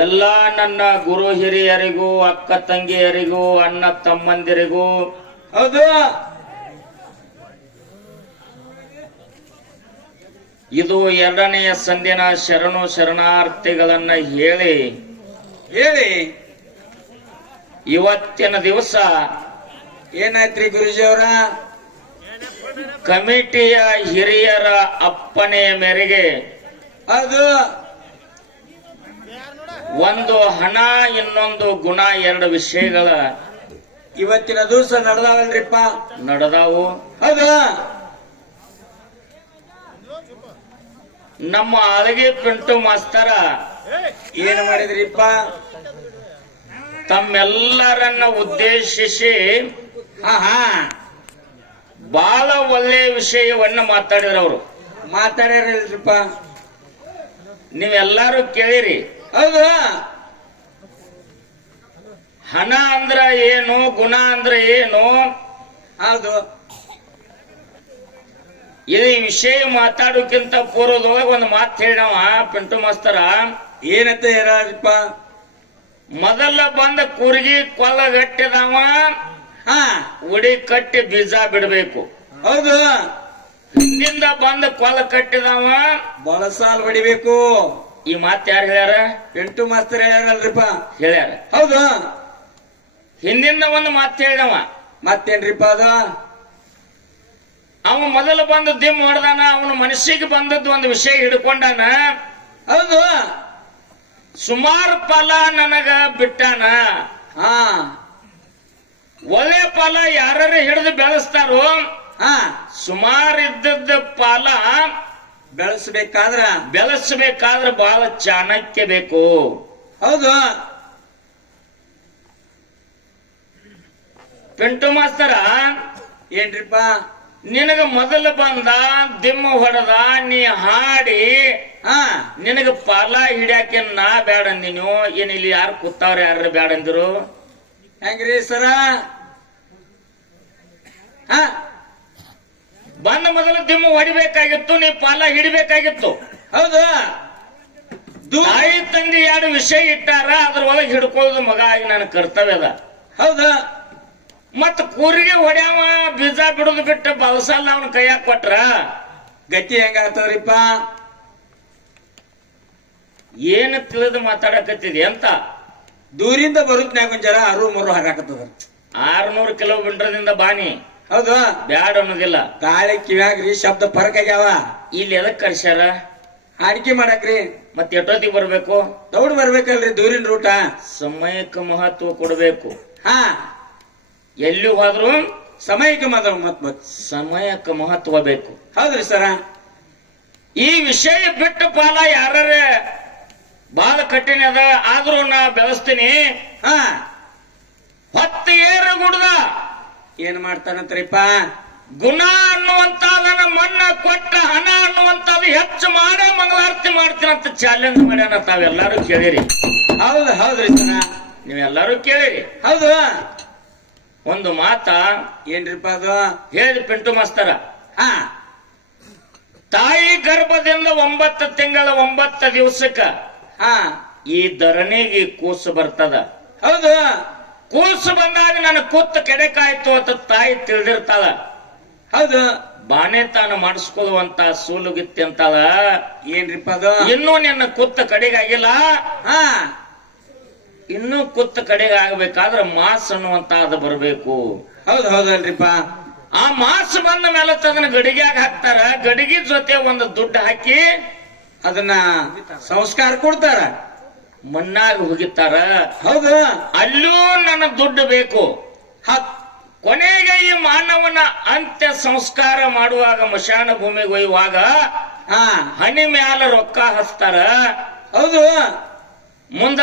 ಎಲ್ಲ ನನ್ನ ಗುರು ಹಿರಿಯರಿಗೂ ಅಕ್ಕ ತಂಗಿಯರಿಗೂ ಅಣ್ಣ ತಮ್ಮಂದಿರಿಗೂ ಹೌದು ಇದು ಎರಡನೆಯ ಸಂದಿನ ಶರಣು ಶರಣಾರ್ಥಿಗಳನ್ನ ಹೇಳಿ ಇವತ್ತಿನ ದಿವಸ ಏನಾಯ್ತ್ರಿ ಗುರುಜಿಯವರ ಕಮಿಟಿಯ ಹಿರಿಯರ ಅಪ್ಪಣೆಯ ಮೇರೆಗೆ ಅದು ಒಂದು ಹಣ ಇನ್ನೊಂದು ಗುಣ ಎರಡು ವಿಷಯಗಳ ಇವತ್ತಿನ ದಿವಸ ನಡೆದಾವಲ್ರಿಪ್ಪ ನಡೆದಾವು. ಹೌದು ನಮ್ಮ ಅಳಗೆ ಪಿಂಟು ಮಾಸ್ತರ ಏನು ಮಾಡಿದ್ರಿಪ್ಪ? ತಮ್ಮೆಲ್ಲರನ್ನ ಉದ್ದೇಶಿಸಿ ಬಹಳ ಒಳ್ಳೆಯ ವಿಷಯವನ್ನ ಮಾತಾಡಿದ್ರು. ಅವರು ಮಾತಾಡ್ಯಾರಲ್ರಿಪ್ಪ, ನೀವೆಲ್ಲರೂ ಕೇಳಿರಿ. ಹೌದು ಹಣ ಅಂದ್ರ ಏನು, ಗುಣ ಅಂದ್ರ ಏನು? ಹೌದು ಈ ವಿಷಯ ಮಾತಾಡೋಕ್ಕಿಂತ ಪೂರ್ವದೊಳಗೆ ಒಂದು ಮಾತು ಹೇಳಿದವ ಪಿಂಟು ಮಾಸ್ತರ. ಏನಂತ ಹೇಳಪ್ಪ? ಮೊದಲ ಬಂದ ಕೂರ್ಗಿ ಕೊಲ್ಲಗಟ್ಟಿದವ ಉಡಿ ಕಟ್ಟಿ ಬೀಜ ಬಿಡಬೇಕು. ಹೌದು ಹಿಂದಿಂದ ಬಂದ ಕೊಲ್ಲ ಕಟ್ಟಿದವ ಬಹಳ ಸಾಲ ಹೊಡಿಬೇಕು. ಈ ಮಾತು ಯಾರು ಹೇಳ್ಯಾರ? ಪಿಂಟು ಮಾಸ್ತರ್ ಹೇಳ್ಯಾರಲ್ರಿಪ್ಪ? ಹೇಳ್ಯಾರ. ಹೌದು ಹಿಂದಿಂದ ಒಂದು ಮಾತು ಹೇಳಿದವ. ಮತ್ತೇನ್ರಿಪ್ಪ ಅದು? ಅವ ಮೊದಲು ಬಂದು ದಿಮ್ ಹೊಡೆದಾನ. ಅವನ ಮನಸ್ಸಿಗೆ ಬಂದದ್ದು ಒಂದು ವಿಷಯ ಹಿಡ್ಕೊಂಡಾನ. ಹೌದು ಸುಮಾರು ಫಲ ನನಗ ಬಿಟ್ಟಾನ. ಒಳ್ಳೆ ಫಲ ಯಾರು ಹಿಡಿದು ಬೆಳೆಸ್ತಾರೋ ಸುಮಾರು ಇದ್ದದ್ದ ಫಲ ಬೆಳೆಸಬೇಕಾದ್ರ ಬಹಳ ಚಾಣಕ್ಯ ಬೇಕು. ಹೌದು ಪಿಂಟು ಮಾಸ್ತರ ಏನ್ರಿಪ್ಪ? ನಿನಗ ಮೊದಲು ಬಂದ ದಿಮ್ಮ ಹೊಡೆದ, ನೀ ಹಾಡಿ ನಿನಗ ಫಲ ಹಿಡ್ಯಾಕೆ ನಾ ಬ್ಯಾಡ ಅಂದಿನು. ಏನ್ ಇಲ್ಲಿ ಯಾರು ಕೂತಾವ್ರ ಯಾರು ಬ್ಯಾಡ ಅಂದಿರು? ಹೆಂಗ್ರಿ ಸರ? ಬಂದ ಮೊದಲು ದಿಮ್ಮ ಹೊಡಿಬೇಕಾಗಿತ್ತು, ನೀ ಫಲ ಹಿಡಿಬೇಕಾಗಿತ್ತು. ಹೌದು ತಾಯಿ ತಂದೆ ಎರಡು ವಿಷಯ ಇಟ್ಟಾರ, ಅದ್ರೊಳಗೆ ಹಿಡ್ಕೊಳ್ಳೋದು ಮಗ ಆಗಿ ನನ್ನ ಕರ್ತವ್ಯ ಅದ. ಹೌದು ಮತ್ತ ಕೂರಿಗೆ ಹೊಡ್ಯಾವ ಬೀಜ ಬಿಡುದು ಬಿಟ್ಟು ಬಳಸಲ್ಲ ಅವನ ಕೈಯಾಗ ಕೊಟ್ರ ಗತಿ ಹೆಂಗಾಗ್ತದ್ರಿಪ್ಪ? ಏನು ತಿಳಿದು ಮಾತಾಡಕತ್ತಿದೆ ಅಂತ ದೂರಿಂದ ಬರುತ್ನ್ಯಾಗ ಒಂದ್ ಜರ ಅರು ಮರು ಹಾರಾಕತ್ತದ. 600 ಕಿಲೋಮೀಟರ್ದಿಂದ ಬಾನಿ. ಹೌದು ಬ್ಯಾಡ ಅನ್ನೋದಿಲ್ಲ. ಗಾಳಿ ಕಿವ್ಯಾಗ್ರಿ ಶಬ್ದ ಫರಕ್ ಆಗ್ಯಾವ. ಇಲ್ಲಿ ಎದಕ್ ಕರ್ಸ್ಯಾರ? ಅಡಿಕೆ ಮಾಡಕ್ರಿ. ಮತ್ತೆ ಎಷ್ಟೊತ್ತಿಗೆ ಬರ್ಬೇಕು? ದೌಡ್ ಬರ್ಬೇಕಲ್ರಿ, ದೂರಿನ ರೂಟ. ಸಮಯಕ್ಕೆ ಮಹತ್ವ ಕೊಡಬೇಕು. ಎಲ್ಲಿ ಹೋದ್ರು ಸಮಯಕ್ಕೆ ಮಹತ್ವ, ಸಮಯಕ್ಕೆ ಮಹತ್ವ ಬೇಕು. ಹೌದ್ರಿ ಸರ. ಈ ವಿಷಯ ಬಿಟ್ಟು ಪಾಲ ಯಾರೇ ಬಾಳ ಕಠಿಣ ಅದ, ಆದ್ರೂ ನಾ ಬೆಳೆಸ್ತೀನಿ. ಹೊತ್ತು ಏರು ಗುಡ್ದ ಏನ್ ಮಾಡ್ತಾನಂತ್ರಿಪ್ಪ? ಗುಣ ಅನ್ನುವಂತಾದನ ಮಣ್ಣ ಕೊಟ್ಟ ಹಣ ಅನ್ನುವಂತಾದ ಹೆಚ್ಚು ಮಾಡ ಮಂಗಳಾರತಿ ಮಾಡ್ತೀನಂತ ಚಾಲೆಂಜ್ ಮಾಡ್ಯಾನ. ತಾವೆಲ್ಲರೂ ಕೇಳಿರಿ. ಹೌದು ಹೌದ್ರಿ ಸರ, ನೀವೆಲ್ಲರೂ ಕೇಳಿರಿ. ಹೌದು ಒಂದು ಮಾತ ಏನ್ರಿಪ್ಪ ಅದು? ಹೇಳಿ ಪಿಂಟು ಮಾಸ್ತರ. ತಾಯಿ ಗರ್ಭದಿಂದ 9 ತಿಂಗಳ 9 ದಿವಸಕ್ಕ ಈ ಧರಣಿಗೆ ಕೂಸು ಬರ್ತದ. ಹೌದು ಕೂಸು ಬಂದಾಗ ನನ್ನ ಕುತ್ತ ಕೆಡೆಕಾಯ್ತು ಅಂತ ತಾಯಿ ತಿಳಿದಿರ್ತಾಳ. ಹೌದು ಬಾನೆ ತಾನು ಮಾಡಿಸ್ಕೊಳ್ಳುವಂತ ಸೂಲುಗಿತ್ತಿ ಅಂತಾಳ. ಏನ್ರಿಪ್ಪ ಅದು? ಇನ್ನೂ ನಿನ್ನ ಕುತ್ತ ಕಡೆಗಾಗಿಲ್ಲ, ಇನ್ನೂ ಕುತ್ತ ಕಡೆಗೆ ಆಗ್ಬೇಕಾದ್ರೆ ಮಾಸ್ ಅನ್ನುವಂತ ಅದು ಬರಬೇಕು. ಹೌದು ಹೌದಲ್ರಿಪ್ಪ. ಆ ಮಾಸ್ ಬಂದ ಮೇಲೆ ಅದನ್ನ ಗಡಿಗ್ಯಾಗ ಹಾಕ್ತಾರ. ಗಡಿಗೆ ಜೊತೆ ಒಂದು ದುಡ್ಡು ಹಾಕಿ ಅದನ್ನ ಸಂಸ್ಕಾರ ಕೊಡ್ತಾರ, ಮಣ್ಣಾಗ ಹೋಗಿತ್ತಾರ. ಹೌದು ಅಲ್ಲೂ ನನ್ನ ದುಡ್ಡು ಬೇಕು. ಕೊನೆಗೆ ಈ ಮಾನವನ ಅಂತ್ಯ ಸಂಸ್ಕಾರ ಮಾಡುವಾಗ ಮಶಾನ ಭೂಮಿಗೆ ಒಯ್ಯುವಾಗ ಹನಿ ಮ್ಯಾಲ ರೊಕ್ಕ ಹಚ್ತಾರ. ಹೌದು ಮುಂದ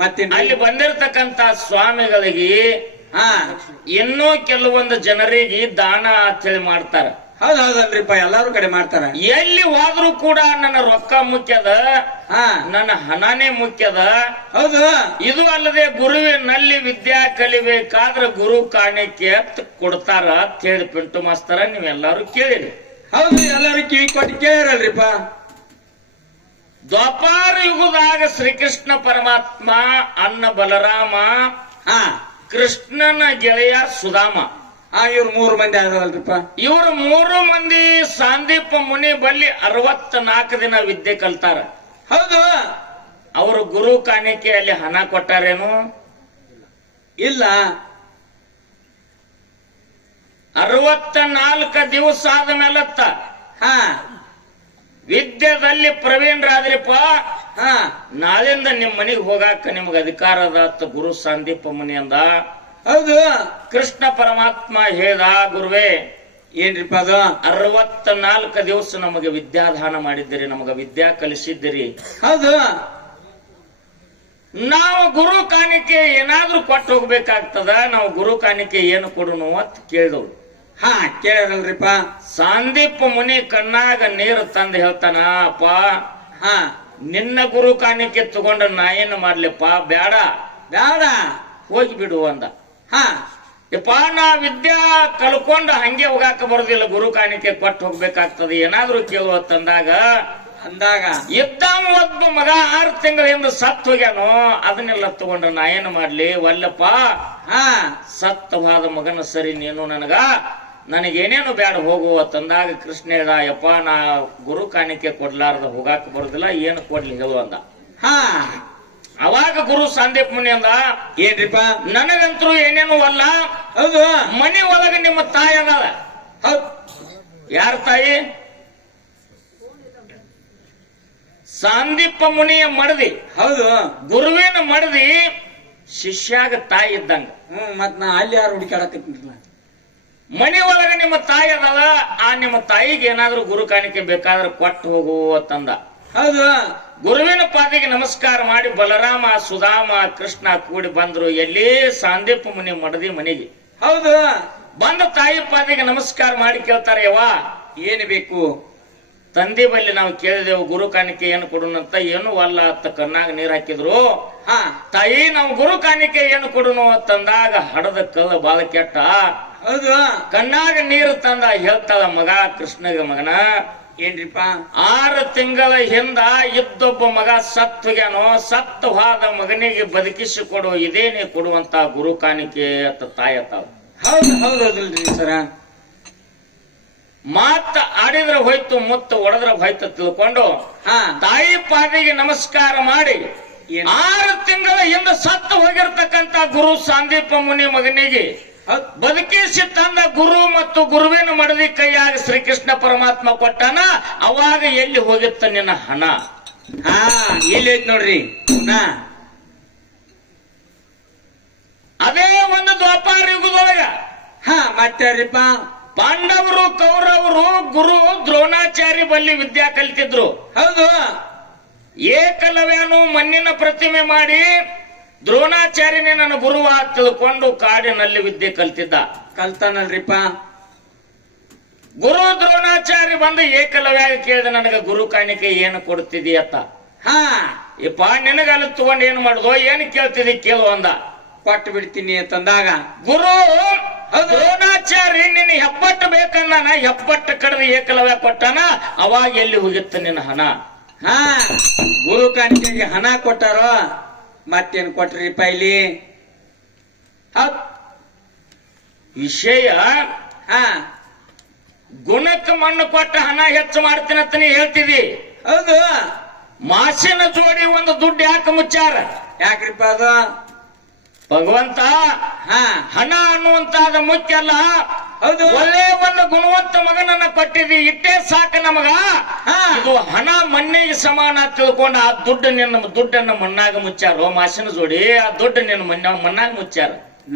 ಮತ್ತೆ ಅಲ್ಲಿ ಬಂದಿರತಕ್ಕಂತ ಸ್ವಾಮಿಗಳಿಗೆ ಇನ್ನೂ ಕೆಲವೊಂದು ಜನರಿಗೆ ದಾನ ಅಂತೇಳಿ ಮಾಡ್ತಾರ. ಹೌದು ಹೌದಲ್ರಿಪ್ಪ, ಎಲ್ಲಾರು ಕಡೆ ಮಾಡ್ತಾರ. ಎಲ್ಲಿ ಹೋದ್ರೂ ಕೂಡ ನನ್ನ ರೊಕ್ಕ ಮುಖ್ಯದ, ನನ್ನ ಹಣನೇ ಮುಖ್ಯದ. ಹೌದು ಇದು ಅಲ್ಲದೆ ಗುರುವಿನಲ್ಲಿ ವಿದ್ಯಾ ಕಲಿಬೇಕಾದ್ರೆ ಗುರು ಕಾಣಿಕೆ ಕೊಡ್ತಾರ ಅಂತ ಹೇಳಿ ಪಿಂಟು ಮಾಸ್ತರ ನೀವೆಲ್ಲರೂ ಕೇಳಿರಿ. ಹೌದು ಎಲ್ಲಾರು ಕಿವಿ ಕೊಟ್ಟು ಕೇಳಿರಲ್ರಿಪ್ಪ. ದ್ವಾಪಾರ ಯುಗದಾಗ ಶ್ರೀಕೃಷ್ಣ ಪರಮಾತ್ಮ ಅನ್ನ ಬಲರಾಮ ಹಾ ಕೃಷ್ಣನ ಗೆಳೆಯ ಸುಧಾಮ ಇವ್ರು 3 ಮಂದಿ ಆದವಲ್ರಿಪ್ಪ. ಇವರು 3 ಮಂದಿ ಸಾಂದೀಪ ಮುನಿ ಬಲ್ಲಿ 64 ದಿನ ವಿದ್ಯೆ ಕಲ್ತಾರ. ಹೌದು. ಅವರು ಗುರು ಕಾಣಿಕೆ ಅಲ್ಲಿ ಹಣ ಕೊಟ್ಟಾರೇನು? ಇಲ್ಲ. 64 ದಿವಸ ಆದ ಮೇಲತ್ತ ಹಾ ವಿದ್ಯೆದಲ್ಲಿ ಪ್ರವೀಣರಾದ್ರಿಪ್ಪ, ಹಾ ನಾಳಿಂದ ನಿಮ್ ಮನೆಗೆ ಹೋಗಾಕ ನಿಮ್ಗೆ ಅಧಿಕಾರ ಅದ ಗುರು ಸಾಂದೀಪ ಮುನಿ ಅಂದ. ಹೌದು. ಕೃಷ್ಣ ಪರಮಾತ್ಮ ಹೇಳ್ದ, ಗುರುವೇ ಏನ್ರಿಪ್ಪ ಅದು? 64 ದಿವಸ ನಮಗೆ ವಿದ್ಯಾದಾನ ಮಾಡಿದ್ದೀರಿ, ನಮಗ ವಿದ್ಯಾ ಕಲಿಸಿದ್ದೀರಿ. ಹೌದು. ನಾವು ಗುರು ಕಾಣಿಕೆ ಏನಾದ್ರೂ ಕೊಟ್ಟು ಹೋಗ್ಬೇಕಾಗ್ತದ, ನಾವು ಗುರು ಕಾಣಿಕೆ ಏನು ಕೊಡುನು ಅಂತ ಕೇಳಿದವು. ಹಾ ಕೇಳಲ್ರಿಪ್ಪ. ಸಾಂದೀಪ ಮುನಿ ಕಣ್ಣಾಗ ನೀರು ತಂದು ಹೇಳ್ತಾನ, ಅಪ್ಪ ಹಾ ನಿನ್ನ ಗುರು ಕಾಣಿಕೆ ತಗೊಂಡ ನಾ ಏನು ಮಾಡ್ಲಿಪ್ಪ, ಬ್ಯಾಡ ಬೇಡ ಹೋಗಿ ಬಿಡು ಅಂದ. ಹಾ ಯಪ್ಪ ನಾ ವಿದ್ಯಾ ಕಲ್ಕೊಂಡ ಹಂಗೆ ಹೋಗಾಕ ಬರುದಿಲ್ಲ, ಗುರು ಕಾಣಿಕೆ ಕೊಟ್ಟು ಹೋಗ್ಬೇಕಾಗ್ತದೆ, ಏನಾದ್ರೂ ಕೇಳುವತ್ತಂದಾಗ ಅಂದಾಗ ಇದ್ದಾಮ ಒಬ್ಬ ಮಗ 6 ತಿಂಗಳಿಂದ ಸತ್ ಹೋಗ್ಯಾನು, ಅದನ್ನೆಲ್ಲ ತಗೊಂಡ ನಾ ಏನು ಮಾಡ್ಲಿ, ಒಲ್ಲಪ್ಪ ಹಾ ಸತ್ತವಾದ ಮಗನ ಸರಿ, ನೀನು ನನಗೇನೇನು ಬ್ಯಾಡ ಹೋಗುವ ತಂದಾಗ ಕೃಷ್ಣ ಹೇಳ್ದ, ಯಪ್ಪ ನಾ ಗುರು ಕಾಣಿಕೆ ಕೊಡ್ಲಾರ್ದ ಹೋಗಾಕ ಬರುದಿಲ್ಲ, ಏನು ಕೊಡ್ಲಿ ಹೇಳು ಅಂದ. ಹಾ ಅವಾಗ ಗುರು ಸಾಂದೀಪ ಮುನಿ ಅಂದ, ಏನ್ರಿಪ್ಪ? ನನಗಂತರೂ ಏನೇನು ಅಲ್ಲ, ಹೌದು. ಮನೆ ಒಳಗೆ ನಿಮ್ಮ ತಾಯಿ ಅದಾಳ. ಹೌದು. ಯಾರ ತಾಯಿ? ಸಾಂದೀಪ ಮುನಿಯ ಮಡದಿ. ಹೌದು. ಗುರುವಿನ ಮಡದಿ ಶಿಷ್ಯಾಗ ತಾಯಿ ಇದ್ದಂಗ. ಮತ್ ನಾ ಅಲ್ಲಿ ಯಾರು ಹುಡುಕಾಡಕತ್ತಿಲ್ಲ. ಮನೆ ಒಳಗೆ ನಿಮ್ಮ ತಾಯಿ ಅದಾಳ, ಆ ನಿಮ್ಮ ತಾಯಿಗೆ ಏನಾದ್ರೂ ಗುರು ಕಾಣಿಕೆ ಬೇಕಾದ್ರೆ ಕೊಟ್ಟು ಹೋಗು ಅಂತಂದ. ಹೌದು. ಗುರುವಿನ ಪಾದಿಗೆ ನಮಸ್ಕಾರ ಮಾಡಿ ಬಲರಾಮ ಸುಧಾಮ ಕೃಷ್ಣ ಕೂಡಿ ಬಂದ್ರು ಎಲ್ಲಿ? ಸಾಂದೀಪ ಮುನಿ ಮಡದಿ ಮನೆಗೆ. ಹೌದು. ಬಂದ ತಾಯಿ ಪಾದಿಗೆ ನಮಸ್ಕಾರ ಮಾಡಿ ಕೇಳ್ತಾರೆ, ಯವ್ವ ಏನು ಬೇಕು? ತಂದೆ ಬಲ್ಲಿ ನಾವು ಕೇಳಿದೆವು ಗುರು ಕಾಣಿಕೆ ಏನು ಕೊಡುನಂತ, ಏನು ಅಲ್ಲ ಅಂತ ಕಣ್ಣಾಗ ನೀರ್ ಹಾಕಿದ್ರು. ಹಾ ತಾಯಿ ನಾವು ಗುರು ಕಾಣಿಕೆ ಏನು ಕೊಡುನು ಅಂತಂದಾಗ ಹಡದ ಕಲ್ಲ ಬಾಳ ಕೆಟ್ಟ. ಹೌದು. ಕಣ್ಣಾಗ ನೀರು ತಂದ ಹೇಳ್ತಾಳ ಮಗ ಕೃಷ್ಣಗ, ಮಗನ ಏನ್ರಿಪ್ಪ? 6 ತಿಂಗಳ ಹಿಂದ ಇದ್ದೊಬ್ಬ ಮಗ ಸತ್ ಹೋಗ್ಯಾನೋ, ಸತ್ತು ಹೋದ ಮಗನಿಗೆ ಬದುಕಿಸಿ ಕೊಡು, ಇದೇನೇ ಕೊಡುವಂತ ಗುರು ಕಾಣಿಕೆ ಅಂತ ತಾಯಿ ಅತ್ತಾವ. ಹೌದು ಹೌದಲ್ರಿ ಸರ. ಮಾತ ಆಡಿದ್ರ ಹೋಯ್ತು, ಮುತ್ತ ಒಡೆದ್ರ ಹೋಯ್ತು ತಿಳ್ಕೊಂಡು ಹಾ ತಾಯಿ ಪಾದಿಗೆ ನಮಸ್ಕಾರ ಮಾಡಿ 6 ತಿಂಗಳ ಹಿಂದೆ ಸತ್ತು ಹೋಗಿರ್ತಕ್ಕಂತ ಗುರು ಸಾಂದೀಪ ಮುನಿ ಮಗನಿಗೆ ಬದುಕಿಸಿ ತಂದ ಗುರು ಮತ್ತು ಗುರುವಿನ ಮಡದಿ ಕೈಯಾಗ ಶ್ರೀಕೃಷ್ಣ ಪರಮಾತ್ಮ ಕೊಟ್ಟಾನ. ಅವಾಗ ಎಲ್ಲಿ ಹೋಗಿತ್ತ ನಿನ್ನ ಹಣ? ಹಾ ಎಲ್ಲಿ ಐತ್ ನೋಡ್ರಿ. ಅದೇ ಒಂದು ದ್ವಾಪಾರ ಯುಗದೊಳಗ ಹಾ ಮತ್ತಾರಿಪ್ಪ? ಪಾಂಡವರು ಕೌರವರು ಗುರು ದ್ರೋಣಾಚಾರ್ಯ ಬಲ್ಲಿ ವಿದ್ಯಾ ಕಲಿತಿದ್ರು. ಹೌದು. ಏಕಲವ್ಯನು ಮಣ್ಣಿನ ಪ್ರತಿಮೆ ಮಾಡಿ ದ್ರೋಣಾಚಾರ್ಯನೇ ನನ್ನ ಗುರುವ ತಿಳ್ಕೊಂಡು ಕಾಡಿನಲ್ಲಿ ವಿದ್ಯೆ ಕಲ್ತಿದ್ದ. ಕಲ್ತಾನಲ್ರಿಪ್ಪ. ಗುರು ದ್ರೋಣಾಚಾರ್ಯ ಬಂದು ಏಕಲವ್ಯ ಕೇಳಿದ, ನನಗ ಗುರು ಕಾಣಿಕೆ ಏನು ಕೊಡ್ತಿದೀಯತ್ತ. ಹಾ ಯಪ್ಪ ನಿನಗಲ್ಲಿ ತಗೊಂಡು ಏನು ಮಾಡುದು, ಏನು ಕೇಳ್ತಿದಿ ಕೇಳು ಅಂದ. ಕೊಟ್ಟು ಬಿಡ್ತೀನಿ ಅಂತಂದಾಗ ಗುರು ದ್ರೋಣಾಚಾರ್ಯ ನಿನ್ನ ಹೆಪ್ಪಟ್ಟು ಬೇಕಂದಾನ, ಹೆಪ್ಪಟ್ಟು ಕಡ್ದು ಏಕಲವ್ಯ ಕೊಟ್ಟಾನ. ಅವಾಗ ಎಲ್ಲಿ ಹೋಗಿತ್ತ ನಿನ್ನ ಹಣ? ಹಾ ಗುರು ಕಾಣಿಕೆಗೆ ಹಣ ಕೊಟ್ಟಾರೋ, ಮತ್ತೇನ್ ಕೊಟ್ರಿಪ್ಪ ಇಲ್ಲಿ? ವಿಷಯ ಹಾ ಗುಣಕ್ಕೆ ಮಣ್ಣು ಕೊಟ್ಟ ಹಣ ಹೆಚ್ಚು ಮಾಡ್ತೀನಂತ ನೀ ಹೇಳ್ತಿದಿ. ಹೌದು. ಮಾಸಿನ ಜೋಡಿ ಒಂದು ದುಡ್ಡು ಯಾಕೆ ಮುಚ್ಚಾರ? ಯಾಕ್ರಿಪ್ಪ ಅದು? ಭಗವಂತ ಹಾ ಹಣ ಅನ್ನುವಂತಾದ ಮುಖ್ಯ ಅಲ್ಲ. ಹೌದು. ಒಳ್ಳೆ ಒಂದು ಗುಣವಂತ ಮಗನನ್ನ ಕೊಟ್ಟಿದಿ, ಇಟ್ಟೇ ಸಾಕ ನಮಗ. ಹಾ ಇದು ಹಣ ಮಣ್ಣಿಗೆ ಸಮಾನ ತಿಳ್ಕೊಂಡು ಆ ದುಡ್ಡನ್ನ ಮಣ್ಣಾಗ ಮುಚ್ಚಾರೋ ಮಾಸಿನ ಜೋಡಿ, ಆ ದುಡ್ಡು ನಿನ್ನ ಮಣ್ಣಾಗ ಮುಚ್ಚಾರ.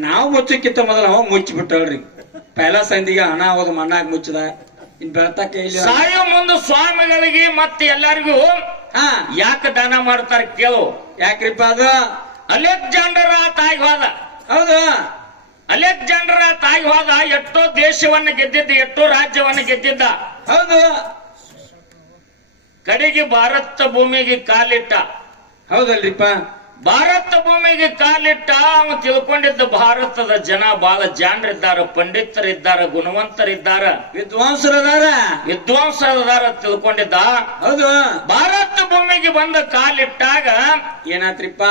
ನಾವು ಮುಚ್ಚಕ್ಕಿಂತ ಮೊದಲ ಅವ ಮುಚ್ಚಿಬಿಟ್ಟಲ್ರಿ. ಪೈಲ ಸಂದಿಗೆ ಹಣ ಹೋದ ಮಣ್ಣಾಗ ಮುಚ್ಚದ. ಇನ್ ಬೆಳತಕ್ಕ ಇಲ್ಲಿ ಸಾಯೋ ಮುಂದೆ ಸ್ವಾಮಿಗಳಿಗೆ ಮತ್ತೆ ಎಲ್ಲರಿಗೂ ಹಾ ಯಾಕೆ ದಾನ ಮಾಡ್ತಾರ ಕೇಳು. ಯಾಕ್ರಿಪ್ಪ ಅದು? ಅಲೆಕ್ಸಾಂಡರ್ ತಾಯಿ ಹೋದ. ಹೌದು. ಅಲೆಕ್ಸಾಂಡರ್ ತಾಯಿ ಹೋದ, ಎಷ್ಟೋ ದೇಶವನ್ನ ಗೆದ್ದಿದ್ದ, ಎಷ್ಟೋ ರಾಜ್ಯವನ್ನ ಗೆದ್ದಿದ್ದ. ಹೌದು. ಕಡೆಗೆ ಭಾರತ ಭೂಮಿಗೆ ಕಾಲಿಟ್ಟ. ಹೌದಲ್ರಿಪ್ಪ. ಭಾರತ ಭೂಮಿಗೆ ಕಾಲಿಟ್ಟ ಅವನು ತಿಳ್ಕೊಂಡಿದ್ದ ಭಾರತದ ಜನ ಬಹಳ ಜಾಣರಿದ್ದಾರ, ಪಂಡಿತರಿದ್ದಾರ, ಗುಣವಂತರಿದ್ದಾರ, ವಿದ್ವಾಂಸರದಾರ ತಿಳ್ಕೊಂಡಿದ್ದ. ಹೌದು. ಭಾರತ ಭೂಮಿಗೆ ಬಂದ ಕಾಲಿಟ್ಟಾಗ ಏನಾತ್ರಿಪ್ಪ,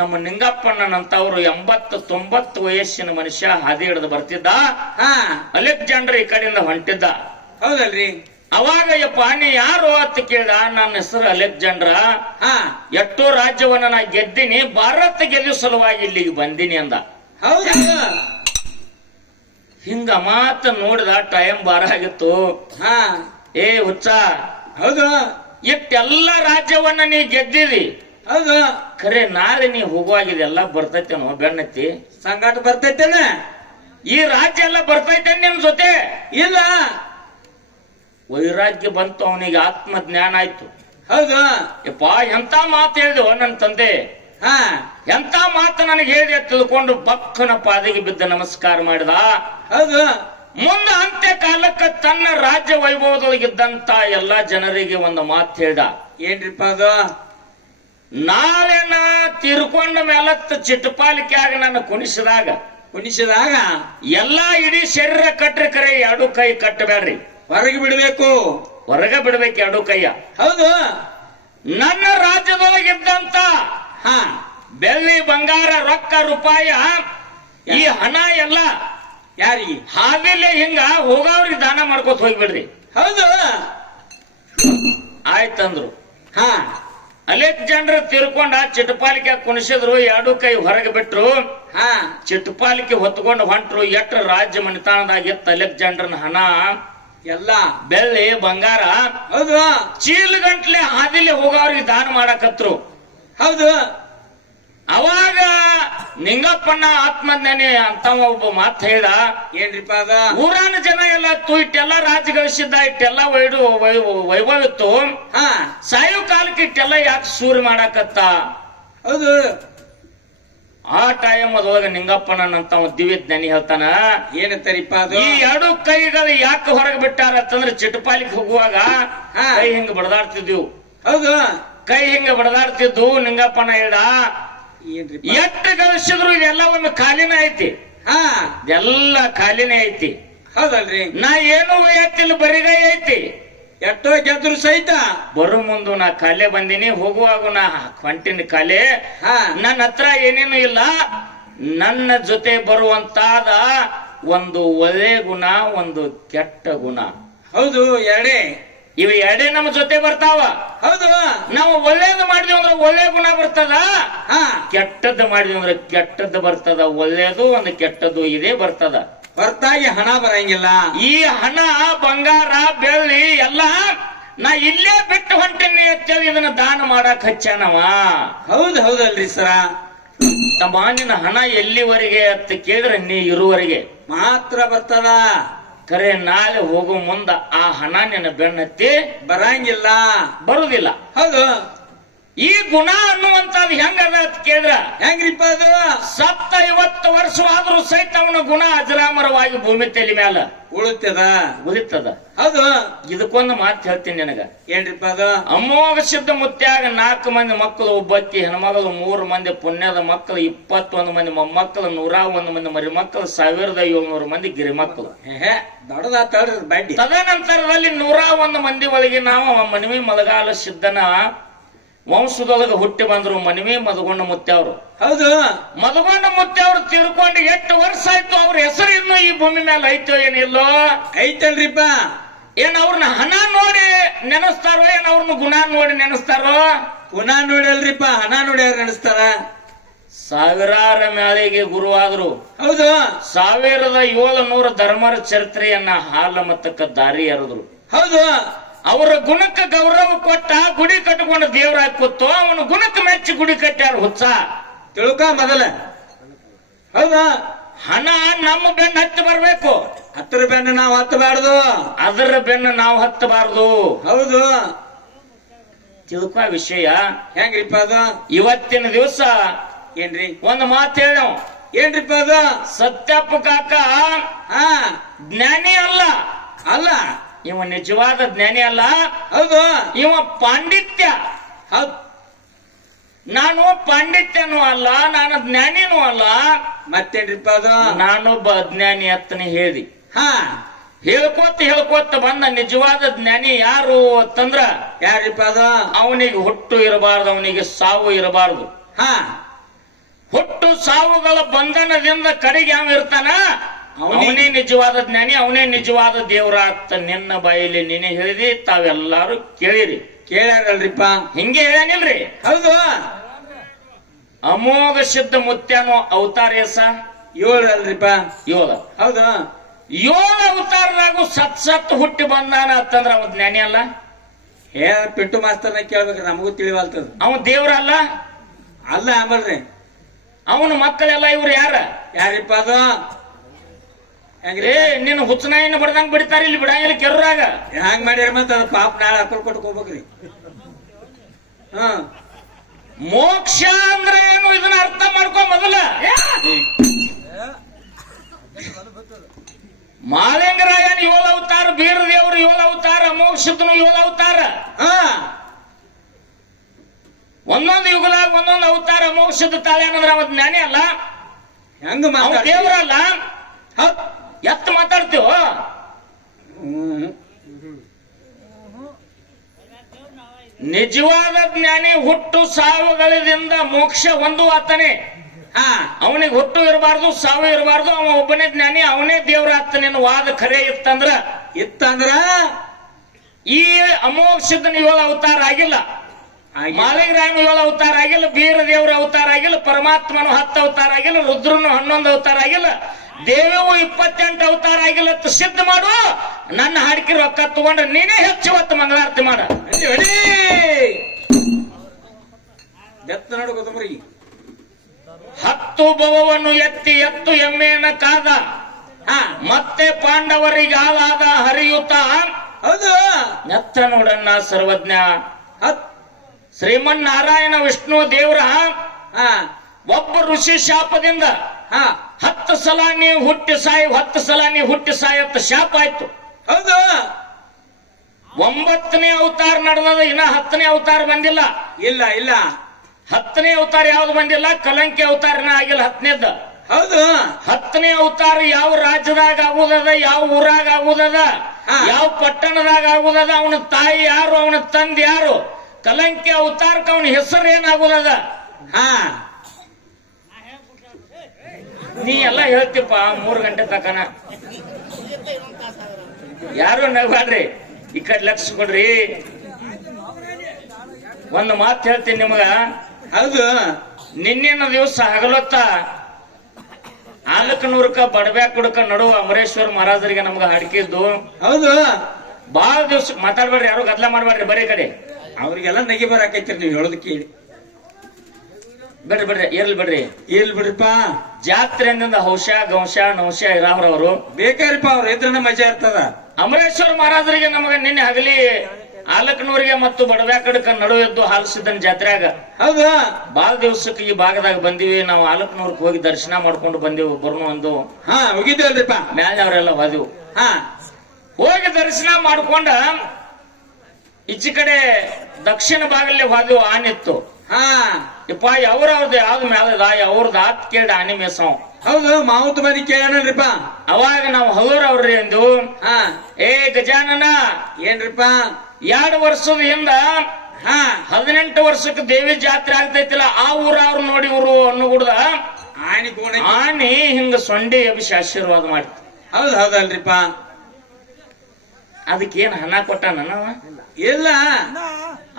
ನಮ್ಮ ನಿಂಗಪ್ಪಣ್ಣನಂತವ್ರು 80-90 ವಯಸ್ಸಿನ ಮನುಷ್ಯ ಹಾದಿ ಹಿಡಿದು ಬರ್ತಿದ್ದ. ಅಲೆಕ್ಸಾಂಡರ್ ಈ ಕಡೆಯಿಂದ ಹೊಂಟಿದ್ದ. ಹೌದಲ್ರಿ. ಅವಾಗ ಯಪ್ಪ ನೀ ಯಾರು ಅಂತ ಕೇಳ್ದ. ನನ್ನ ಹೆಸರು ಅಲೆಕ್ಸಾಂಡ್ರ, ಎಷ್ಟೋ ರಾಜ್ಯವನ್ನ ನಾ ಗೆದ್ದೀನಿ, ಭಾರತ ಗೆಲ್ಲುವ ಸಲುವಾಗಿ ಇಲ್ಲಿಗೆ ಬಂದೀನಿ ಅಂದ. ಹೌದು. ಹಿಂಗ ಮಾತ ನೋಡಿದ ಟೈಮ್ ಬಾರ ಆಗಿತ್ತು. ಏ ಹುಚ್ಚ, ಹೌದು, ಇಟ್ಟೆಲ್ಲ ರಾಜ್ಯವನ್ನ ನೀ ಗೆದ್ದಿದಿ. ಹೌದು. ಖರೆ ನಾಳೆ ನೀ ಹೋಗುವಾಗಿದೆ ಎಲ್ಲ ಬರ್ತೈತೇನೋ ಬೆನ್ನತ್ತಿ ಸಂಗಾಟ ಬರ್ತೈತೇನ? ಈ ರಾಜ್ಯ ಎಲ್ಲ ಬರ್ತೈತೇನ್ ನಿಮ್ ಜೊತೆ? ಇಲ್ಲ. ವೈರಾಗ್ಯ ಬಂತು, ಅವನಿಗೆ ಆತ್ಮಜ್ಞಾನ ಆಯ್ತು. ಹೌದು. ಯಪ್ಪ ಎಂತ ಮಾತು ಹೇಳಿದವ ನನ್ನ ತಂದೆ, ಎಂತ ಮಾತು ನನಗೆ ಹೇಳಿದೆ ತಿಳ್ಕೊಂಡು ಬಕ್ಕನ ಪಾದಿಗೆ ಬಿದ್ದ ನಮಸ್ಕಾರ ಮಾಡಿದ. ಹೌದು. ಮುಂದೆ ಅಂತ್ಯ ಕಾಲಕ್ಕೆ ತನ್ನ ರಾಜ್ಯ ವೈಭವದೊಳಗಿದ್ದಂತ ಎಲ್ಲಾ ಜನರಿಗೆ ಒಂದು ಮಾತು ಹೇಳ್ದ. ಏನ್ರಿಪ್ಪ ಅದು? ನಾಳೆನ ತೀರ್ಕೊಂಡ ಮೇಲತ್ತ ಚಿಟ್ಟಪಾಲಿಕೆ ಆಗ ನನ್ನ ಕುಣಿಸಿದಾಗ ಎಲ್ಲಾ ಇಡೀ ಶರೀರ ಕಟ್ರಿ, ಕರೆ 2 ಕೈ ಕಟ್ಟಬೇಡ್ರಿ, ಹೊರಗೆ ಬಿಡಬೇಕು. ಹೊರಗೆ ಬಿಡ್ಬೇಕು 2 ಕೈಯ. ಹೌದು. ನನ್ನ ರಾಜ್ಯದೊಳಗಿದ್ದಂತ ಬೆಳ್ಳಿ ಬಂಗಾರ ರೊಕ್ಕ ರೂಪಾಯ ಈ ಹಣ ಎಲ್ಲ ಯಾರಿಗೆ? ಹಾದಿಲೆ ಹಿಂಗ ಹೋಗವ್ರಿಗೆ ದಾನ ಮಾಡ್ಕೋತ ಹೋಗ್ಬಿಡ್ರಿ. ಹೌದು. ಆಯ್ತಂದ್ರು. ಅಲೆಕ್ಸಾಂಡರ್ ತೀರ್ಕೊಂಡ ಚಿಟ್ಟಪಾಲಿಕೆ ಕುಣಿಸಿದ್ರು, 2 ಕೈ ಹೊರಗೆ ಬಿಟ್ರು. ಚಿಟ್ಟಪಾಲಿಕೆ ಹೊತ್ಕೊಂಡು ಹೊಂಟ್ರು. ಎಟ್ಟ ರಾಜ್ಯ ಮಣಿತಾಣದಾಗಿತ್ತು ಅಲೆಕ್ಸಾಂಡರ್ನ ಹಣ ಎಲ್ಲ ಬೆಳ್ಳಿ ಬಂಗಾರ. ಹೌದು. ಚೀಲ ಗಂಟ್ಲೆ ಹಾದಿಲಿ ಹೋಗೋರಿಗೆ ದಾನ ಮಾಡಕತ್ರು. ಹೌದು. ಅವಾಗ ನಿಂಗಪ್ಪಣ್ಣ ಆತ್ಮಜ್ಞಾನಿ ಅಂತ ಒಬ್ಬ ಮಾತು ಹೇಳ್ದ. ಏನ್ರಿಪ್ಪ ಅದ? ಊರಾನ ಜನ ಎಲ್ಲ ಇಟ್ಟೆಲ್ಲ ರಾಜ್ಯ ಗಳಿಸಿದ್ದ, ಇಟ್ಟೆಲ್ಲ ವೈಭವ ಇತ್ತು, ಸಾಯೋ ಕಾಲಕ್ಕೆ ಇಟ್ಟೆಲ್ಲ ಯಾಕೆ ಸೂರು ಮಾಡಾಕತ್ತ? ಹೌದು. ಆ ಟೈಮ್ ಅದೊಳಗ ನಿಂಗಪ್ಪಣ್ಣನಂತ ದಿವ್ಯ ಜ್ಞಾನಿ ಹೇಳ್ತಾನ, ಏನಂತಾರಿಪ್ಪ ಅದು? ಈ 2 ಕೈಗಳು ಯಾಕೆ ಹೊರಗೆ ಬಿಟ್ಟಾರ ಅಂತಂದ್ರೆ ಚಿಟ್ಟಪಾಲಿಗೆ ಹೋಗುವಾಗ ಕೈ ಹಿಂಗ ಬಡದಾಡ್ತಿದ್ವು. ಹೌದು. ಕೈ ಹಿಂಗ ಬಡದಾಡ್ತಿದ್ದು. ನಿಂಗಪ್ಪಣ್ಣ ಹೇಳ್ದ, ಏನ್ರಿಪ್ಪ? ಎಷ್ಟು ಗಳಿಸಿದ್ರು ಇದೆಲ್ಲ ಒಮ್ಮೆ ಖಾಲಿನೇ ಐತಿ, ಎಲ್ಲ ಖಾಲಿನೇ ಐತಿ. ಹೌದಲ್ರಿ. ನಾ ಏನು ಒಯ್ಯತ್ತಿಲ್ಲ, ಬರಿಗೈ ಐತಿ. ಎಷ್ಟೋ ಗೆದ್ರು ಸಹಿತ ಬರೋ ಮುಂದು ನಾ ಕಾಲೇ ಬಂದಿನಿ, ಹೋಗುವಾಗ ನಾ ಹೊಂಟಿನ ಕಾಲೇ. ನನ್ನ ಹತ್ರ ಏನೇನು ಇಲ್ಲ. ನನ್ನ ಜೊತೆ ಬರುವಂತಾದ ಒಂದು ಒಳ್ಳೆ ಗುಣ, ಒಂದು ಕೆಟ್ಟ ಗುಣ. ಹೌದು. ಇವು ಎರಡೇ ನಮ್ಮ ಜೊತೆ ಬರ್ತಾವ. ಹೌದು. ನಾವು ಒಳ್ಳೇದು ಮಾಡಿದ್ವಿ ಅಂದ್ರೆ ಒಳ್ಳೆ ಗುಣ ಬರ್ತದ, ಕೆಟ್ಟದ್ದು ಮಾಡಿದ್ವಿ ಅಂದ್ರೆ ಕೆಟ್ಟದ್ದು ಬರ್ತದ. ಒಳ್ಳೇದು ಒಂದು ಕೆಟ್ಟದ್ದು ಇದೇ ಬರ್ತದ. ಹೊರತಾಗಿ ಹಣ ಬರಂಗಿಲ್ಲ. ಈ ಹಣ ಬಂಗಾರ ಬೆಳ್ಳಿ ಎಲ್ಲ ನಾ ಇಲ್ಲೇ ಬಿಟ್ಟು ಹೊಂಟೇನಿ ಅಂತೇಳಿ ಇದನ್ನ ದಾನ ಮಾಡಕ್ ಹಚ್ಚಾನವ. ಹೌದಲ್ರಿ ಸರ. ತಮ್ಮ ನಿನ್ನ ಹಣ ಎಲ್ಲಿವರೆಗೆ ಅಂತ ಕೇಳಿದ್ರೆ ನೀ ಇರುವರೆಗೆ ಮಾತ್ರ ಬರ್ತದ. ಕರೆ ನಾಳೆ ಹೋಗೋ ಮುಂದ ಆ ಹಣ ನಿನ್ನ ಬೆನ್ನತ್ತಿ ಬರಂಗಿಲ್ಲ, ಬರುದಿಲ್ಲ. ಹೌದು. ಈ ಗುಣ ಅನ್ನುವಂತದ್ದು ಹೆಂಗದ ಅಂತ ಕೇಳಿದ್ರ, ಹೆಂಗ್ರಿಪ್ಪ ಅದು? ಸತ್ತ 50 ವರ್ಷವಾದ್ರೂ ಸಹಿತ ಅವನ ಗುಣ ಅಜರಾಮರವಾಗಿ ಭೂಮಿ ತಲೆ ಮ್ಯಾಲ ಉಳಿತದ. ಹೌದು. ಇದಕ್ಕೊಂದು ಮಾತು ಹೇಳ್ತೀನಿ ನಿನಗ. ಏನ್ರಿಪ್ಪ ಅದು? ಅಮೋಘ ಸಿದ್ಧ ಮುತ್ಯಾಗ 4 ಮಂದಿ ಮಕ್ಕಳು, ಒಬ್ಬತ್ತಿ ಹೆಣ್ಮಗಳು, 3 ಮಂದಿ ಪುಣ್ಯದ ಮಕ್ಕಳು, 21 ಮಂದಿ ಮೊಮ್ಮಕ್ಕಳು, 101 ಮಂದಿ ಮರಿ ಮಕ್ಕಳು, 1700 ಮಂದಿ ಗಿರಿ ಮಕ್ಕಳು. ಬಡ್ಡಿ. ತದನಂತರದಲ್ಲಿ 101 ಮಂದಿ ಒಳಗೆ ನಾವು ಮನವಿ ಮಲಗಾಲ ಸಿದ್ಧನ ವಂಶದೊಳಗೆ ಹುಟ್ಟಿ ಬಂದ್ರು. ಮನವಿ ಮದಗೊಂಡ ಮುತ್ತೆಯವರು. ಹೌದು. ಮದಗೊಂಡ ಮುತ್ತೆಯವರು ತೀರ್ಕೊಂಡು 8 ವರ್ಷ ಆಯ್ತು. ಅವ್ರ ಹೆಸರು ಇನ್ನು ಈ ಭೂಮಿ ಮೇಲೆ ಐತೋ ಏನಿಲ್ಲೋ? ಐತಲ್ರಿಪ್ಪ. ಏನ್ ಅವ್ರನ್ನ ಹಣ ನೋಡಿ ನೆನೆಸ್ತಾರೋ, ಏನ್ ಅವ್ರನ್ನ ಗುಣ ನೋಡಿ ನೆನೆಸ್ತಾರೋ? ಗುಣ ನೋಡಿ ಅಲ್ರಿಪ್ಪ, ಹಣ ನೋಡಿ ಯಾರು ನೆನೆಸ್ತಾರ? ಸಾವಿರಾರ ಮ್ಯಾಳಿಗೆ ಗುರುವಾದ್ರು. ಹೌದು. 1700 ಧರ್ಮರ ಚರಿತ್ರೆಯನ್ನ ಹಾಲ ಮತ್ತಕ್ಕ ದಾರಿ ಎರೆದ್ರು. ಹೌದು. ಅವರ ಗುಣಕ್ಕೆ ಗೌರವ ಕೊಟ್ಟ ಗುಡಿ ಕಟ್ಟಿಕೊಂಡು ದೇವರ ಕೂತು ಅವನ ಗುಣಕ್ಕೆ ಮೆಚ್ಚಿ ಗುಡಿ ಕಟ್ಟ್ಯಾರ. ಹುಚ್ಚ ತಿಳ್ಕ ಮೊದಲ. ಹೌದಾ? ಹಣ ನಮ್ಮ ಬೆನ್ನು ಹತ್ತಿ ಬರ್ಬೇಕು, ಹತ್ತರ ಬೆನ್ನು ನಾವು ಹತ್ತಬಾರ್ದು, ಅದರ ಬೆನ್ನು ನಾವು ಹತ್ತಬಾರ್ದು. ಹೌದು. ತಿಳ್ಕೊ ವಿಷಯ ಹೆಂಗ್ರಿಪ್ಪ ಅದು? ಇವತ್ತಿನ ದಿವಸ ಏನ್ರಿ ಒಂದು ಮಾತು ಹೇಳ. ಏನ್ರಿಪ್ಪ ಅದು? ಸತ್ಯಪ್ಪ ಕಾಕ ಜ್ಞಾನಿ ಅಲ್ಲ, ಇವ ನಿಜವಾದ ಜ್ಞಾನಿ ಅಲ್ಲ. ಹೌದು. ಇವ ಪಾಂಡಿತ್ಯ. ಹೌದು. ನಾನು ಪಾಂಡಿತ್ಯನೂ ಅಲ್ಲ, ನಾನು ಜ್ಞಾನಿನೂ ಅಲ್ಲ, ಮತ್ತೇನ್ರಿಪ್ಪ ಅದು? ನಾನೊಬ್ಬ ಅಜ್ಞಾನಿ ಅತ್ತನೆ ಹೇಳಿ ಹಾ, ಹೇಳ್ಕೋತ ಬಂದ ನಿಜವಾದ ಜ್ಞಾನಿ ಯಾರು ಅಂತಂದ್ರ ಯಾರಿಪ್ಪ ಅದು? ಅವನಿಗೆ ಹುಟ್ಟು ಇರಬಾರ್ದು, ಅವನಿಗೆ ಸಾವು ಇರಬಾರ್ದು. ಹಾ, ಹುಟ್ಟು ಸಾವುಗಳ ಬಂಧನದಿಂದ ಕಡೆಗೆ ಯಾವ ಇರ್ತಾನ, ಅವನೇ ನಿಜವಾದ ಜ್ಞಾನಿ, ಅವನೇ ನಿಜವಾದ ದೇವರ ಅಂತ ನಿನ್ನ ಬಾಯಲ್ಲಿ ನೀನೇ ಹೇಳಿದಿ, ತಾವೆಲ್ಲಾರು ಕೇಳಿರಿ. ಕೇಳ್ಯಾರಲ್ರಿಪ್ಪ? ಹಿಂಗೆ ಹೇಳ್ಯಾನಿಲ್ರಿ? ಹೌದು. ಅಮೋಘ ಸಿದ್ಧ ಮುತ್ಯಾನೋ ಅವತಾರ ಎಸ 7 ಅಲ್ರಿಪ್ಪ? 7. ಹೌದು. 7 ಅವತಾರದಾಗೂ ಸತ್ ಹುಟ್ಟಿ ಬಂದಾನ ಅಂತಂದ್ರ ಅವ ಜ್ಞಾನಿ ಅಲ್ಲ? ಪಿಂಟು ಮಾಸ್ತರ್ನ ಕೇಳ್ಬೇಕ್ರಿ, ನಮಗೂ ತಿಳಿವಲ್ತದ. ಅವ ದೇವ್ರ ಅಲ್ಲ? ಅಲ್ಲ ಆಮಲ್ರಿ. ಅವನ ಮಕ್ಕಳೆಲ್ಲ ಇವ್ರು ಯಾರ? ಯಾರಿಪ್ಪ ಅದು? ಏ ನಿನ್ನ ಹುಚ್ಚನಾಯಿನ ಬಡ್ದಂಗ್ ಬಿಡ್ತಾರ, ಇಲ್ಲಿ ಬಿಡಂಗಿಲ್ಲ ಕೆರ್ರಾಗ. ಹ್ಯಾಂಗ್ ಮಾಡ್ಯಾರ ಮತ್ತ ಅದ ಪಾಪ ನಾಳೆ ಹಾಕೊಳ್ ಕೊಟ್ಟು ಹೋಗ್ಬೇಕ್ರಿ. ಮೋಕ್ಷ ಅಂದ್ರೆ ಏನು ಇದನ್ನ ಅರ್ಥ ಮಾಡ್ಕೊ ಮೊದಲ. ಮಾಲಿಂಗರಾಯನ 7 ಅವತಾರ, ಬೀರದೇವರು 7 ಅವತಾರ, ಮೋಕ್ಷದನು 7 ಅವತಾರ. ಒಂದೊಂದು ಯುಗದಾಗ ಒಂದೊಂದು ಅವತಾರ ಮೋಕ್ಷದ ತಾಳೆ ಅನ್ನೋದ್ರ ಅವ ಜ್ಞಾನಿ ಅಲ್ಲ? ಹೆಂಗ ಅವ ದೇವರಲ್ಲ? ಎತ್ತ ಮಾತಾಡ್ತೀವ? ನಿಜವಾದ ಜ್ಞಾನಿ ಹುಟ್ಟು ಸಾವುಗಳಿಂದ ಮೋಕ್ಷ ಒಂದು ಆತನೇ. ಅವನಿಗೆ ಹುಟ್ಟು ಇರಬಾರ್ದು, ಸಾವು ಇರಬಾರ್ದು, ಅವ ಒಬ್ಬನೇ ಜ್ಞಾನಿ, ಅವನೇ ದೇವ್ರ ಆತನೇ ವಾದ ಖರೆ ಇತ್ತಂದ್ರ ಈ ಅಮೋಕ್ಷದನ 7 ಅವತಾರ ಆಗಿಲ್ಲ, ಮಾಲಿಂಗರಾಯನ 7 ಅವತಾರ ಆಗಿಲ್ಲ, ಬೀರ ದೇವರ ಅವತಾರ ಆಗಿಲ್ಲ, ಪರಮಾತ್ಮನು 10 ಅವತಾರ ಆಗಿಲ್ಲ, ರುದ್ರನು 11 ಅವತಾರ ಆಗಿಲ್ಲ, ದೇವಿಯು 28 ಅವತಾರ ಆಗಿಲ್ಲ ಅಂತ ಸಿದ್ಧ ಮಾಡು. ನನ್ನ ಹಾಡಿಕೆ ರೊಕ್ಕ ತಗೊಂಡು ನೀನೇ ಹೆಚ್ಚು ಹೊತ್ತು ಮಂಗಳಾರತಿ ಮಾಡ. ಬೆತ್ತ ನೋಡ್ಕೋತಮ್ರಿ. 10 ಭವವನ್ನು ಎತ್ತಿ ಎತ್ತು ಎಮ್ಮೆಯನ್ನ ಕಾದ, ಮತ್ತೆ ಪಾಂಡವರಿಗೆ ಹಾಲಾದ ಹರಿಯುತ್ತ. ಹೌದು. ಎತ್ತ ನೋಡನ್ನ ಸರ್ವಜ್ಞ ಶ್ರೀಮನ್ ನಾರಾಯಣ ವಿಷ್ಣು ದೇವರ ಒಬ್ಬ ಋಷಿ ಶಾಪದಿಂದ 10 ಸಲ ನೀವು ಹುಟ್ಟಿ ಸಾಯಿ, 10 ಸಲ ನೀವು ಹುಟ್ಟಿ ಸಾಯತ್ತ ಶಾಪ ಆಯ್ತು. ಹೌದು. 9ನೇ ಅವತಾರ ನಡೆದ, ಇನ್ನ 10ನೇ ಅವತಾರ ಬಂದಿಲ್ಲ. ಇಲ್ಲ ಇಲ್ಲ, 10ನೇ ಅವತಾರ ಯಾವ್ದು ಬಂದಿಲ್ಲ, ಕಲಂಕಿ ಅವತಾರನ ಆಗಿಲ್ಲ 10ನೇದ. ಹೌದು. 10ನೇ ಅವತಾರ ಯಾವ ರಾಜ್ಯದಾಗ ಆಗುದದ, ಯಾವ ಊರಾಗ ಆಗುದದ, ಯಾವ ಪಟ್ಟಣದಾಗ ಆಗುದದ, ಅವನ ತಾಯಿ ಯಾರು, ಅವನ ತಂದೆ ಯಾರು, ಕಲಂಕಿ ಅವತಾರಕ್ಕೆ ಅವನ ಹೆಸರು ಏನಾಗುದದ. ನೀ ಎಲ್ಲ ಹೇಳ್ತಿಪ್ಪ 3 ಗಂಟೆ ತಕನ. ಯಾರು ನಗಬೇಡ್ರಿ, ಈ ಕಡೆ ಲಕ್ಷ ಕೊಡ್ರಿ. ಒಂದು ಮಾತು ಹೇಳ್ತೀನಿ ನಿಮಗ. ಹೌದು. ನಿನ್ನಿನ ದಿವಸ ಹಗಲೊತ್ತ ಆಲಕನೂರ್ಕ ಬಡಬ್ಯಾಕ್ ಕುಡಕ ನಡುವ ಅಮರೇಶ್ವರ ಮಹಾರಾಜರಿಗೆ ನಮ್ಗ ಹಾಡ್ಕಿದ್ದು. ಹೌದು. ಬಾಳ ದಿವ್ಸ ಮಾತಾಡ್ಬೇಡ್ರಿ, ಯಾರು ಗದ್ಲ ಮಾಡ್ಬೇಡ್ರಿ, ಬರೀ ಕಡೆ ಅವ್ರಿಗೆಲ್ಲ ನಗಿ ಬರಾಕೈತಿರಿ ನೀವು ಹೇಳೋದ್ ಕೇಳಿ. ಬಿಡ್ರಿ ಇರ್ಲಿ ಬಿಡ್ರಿಪ್ಪ. ಜಾತ್ರೆಯಿಂದ ಹೌಶ ಗೌಶ ನೌಶ ಇರಾಮ್ರವರು ಬೇಕಾರಿಪ್ಪ, ಅವ್ರ ಇದ್ರನ್ನ ಮಜಾ ಇರ್ತದ. ಅಮರೇಶ್ವರ ಮಹಾರಾಜರಿಗೆ ನಮಗ ನಿನ್ನೆ ಹಗಲಿ ಆಲಕನೂರಿಗೆ ಮತ್ತು ಬಡಬ್ಯಾಕಡಕ ನಡುವೆ ಎದ್ದು ಹಾಲಿಸಿದ್ದನ್ ಜಾತ್ರೆಯಾಗ. ಹೌದು. ಬಾಳ ದಿವ್ಸಕ್ಕೆ ಈ ಭಾಗದಾಗ ಬಂದಿವಿ ನಾವು. ಆಲಕನೂರ್ಗೆ ಹೋಗಿ ದರ್ಶನ ಮಾಡ್ಕೊಂಡು ಬಂದೆವು. ಬರ್ನು ಒಂದು ಹೋಗಿದ್ದೇವಲ್ರಿಪ್ಪ, ಮ್ಯಾಲೆ ಅವರೆಲ್ಲ ಹೋದೆವು. ಹೋಗಿ ದರ್ಶನ ಮಾಡ್ಕೊಂಡ ಈಚೆ ಕಡೆ ದಕ್ಷಿಣ ಭಾಗದಲ್ಲಿ ಹೋದೆವು. ಆನಿತ್ತು. ಯಪ್ಪ ಅವ್ರವ್ರದ್ದು ಯಾವ್ದು ಮ್ಯಾಲದ ಅವ್ರದ್ದು ಆತ್ ಕೇಳಿ ಆನೆ ಮೇಸವ್. ಹೌದು. ಮಾವುತ್ ಮಂದಿ ಕೇಳಣ್ರಿಪ್ಪ. ಅವಾಗ ನಾವು ಹಲೋರವ್ರಿ ಎಂದು ಏ ಗಜಾನನ ಏನ್ರಿಪ್ಪ 2 ವರ್ಷದ ಹಿಂದ 18 ವರ್ಷಕ್ಕೆ ದೇವಿ ಜಾತ್ರೆ ಆಗ್ತೈತಿಲ್ಲ, ಆ ಊರ ಅವ್ರು ನೋಡಿ ಇವ್ರು ಅನ್ನುಗುಡ್ದ ಆನಿ ಹಿಂಗ ಸೊಂಡಿ ಅಭಿಷ ಆಶೀರ್ವಾದ ಮಾಡ್ತಿ. ಹೌದು. ಹೌದಲ್ರಿಪ್ಪ. ಅದಕ್ಕೇನ್ ಹಣ ಕೊಟ್ಟಾನ ಇಲ್ಲ,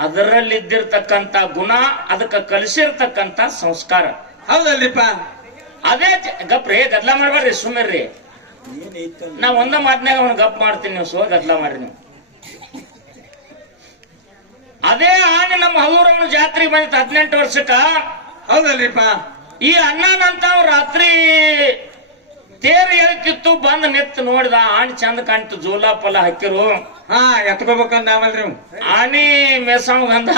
ಅದರಲ್ಲಿದ್ದಿರ್ತಕ್ಕಂತ ಗುಣ, ಅದಕ್ಕೆ ಕಲಿಸಿರ್ತಕ್ಕಂತ ಸಂಸ್ಕಾರ. ಹೌದಲ್ರಿಪ್ಪ. ಅದೇ ಗಪ್ರಿ, ಗದ್ಲ ಮಾಡ್ಬೇಡ್ರಿ, ಸುಮ್ಮಿರ್ರಿ. ನಾ ಒಂದ ಮಾತಿನಾಗ ಅವ್ನ ಗಪ್ ಮಾಡ್ತೀನಿ, ನೀವು ಗದ್ಲ ಮಾಡ್ರಿ ನೀವು. ಅದೇ ಆನೆ ನಮ್ಮ ಹಲೂರವನ ಜಾತ್ರೆಗೆ ಬಂದಿತ್ತು 18 ವರ್ಷಕ್ಕ. ಹೌದಲ್ರಿಪ್ಪ. ಈ ಅಣ್ಣನಂತ ರಾತ್ರಿ ತೇರು ಹೇಳ್ತಿತ್ತು, ಬಂದ್ ನಿತ್ತು ನೋಡಿದ. ಆಣಿ ಚಂದ ಕಾಣ್ತು, ಜೋಲಾ ಪಲ ಹಾಕಿರು. ಎತ್ಕೋಬೇಕಂದ ಆಮಲ್ರಿ ಆನಿ ಮೇಸಂದ.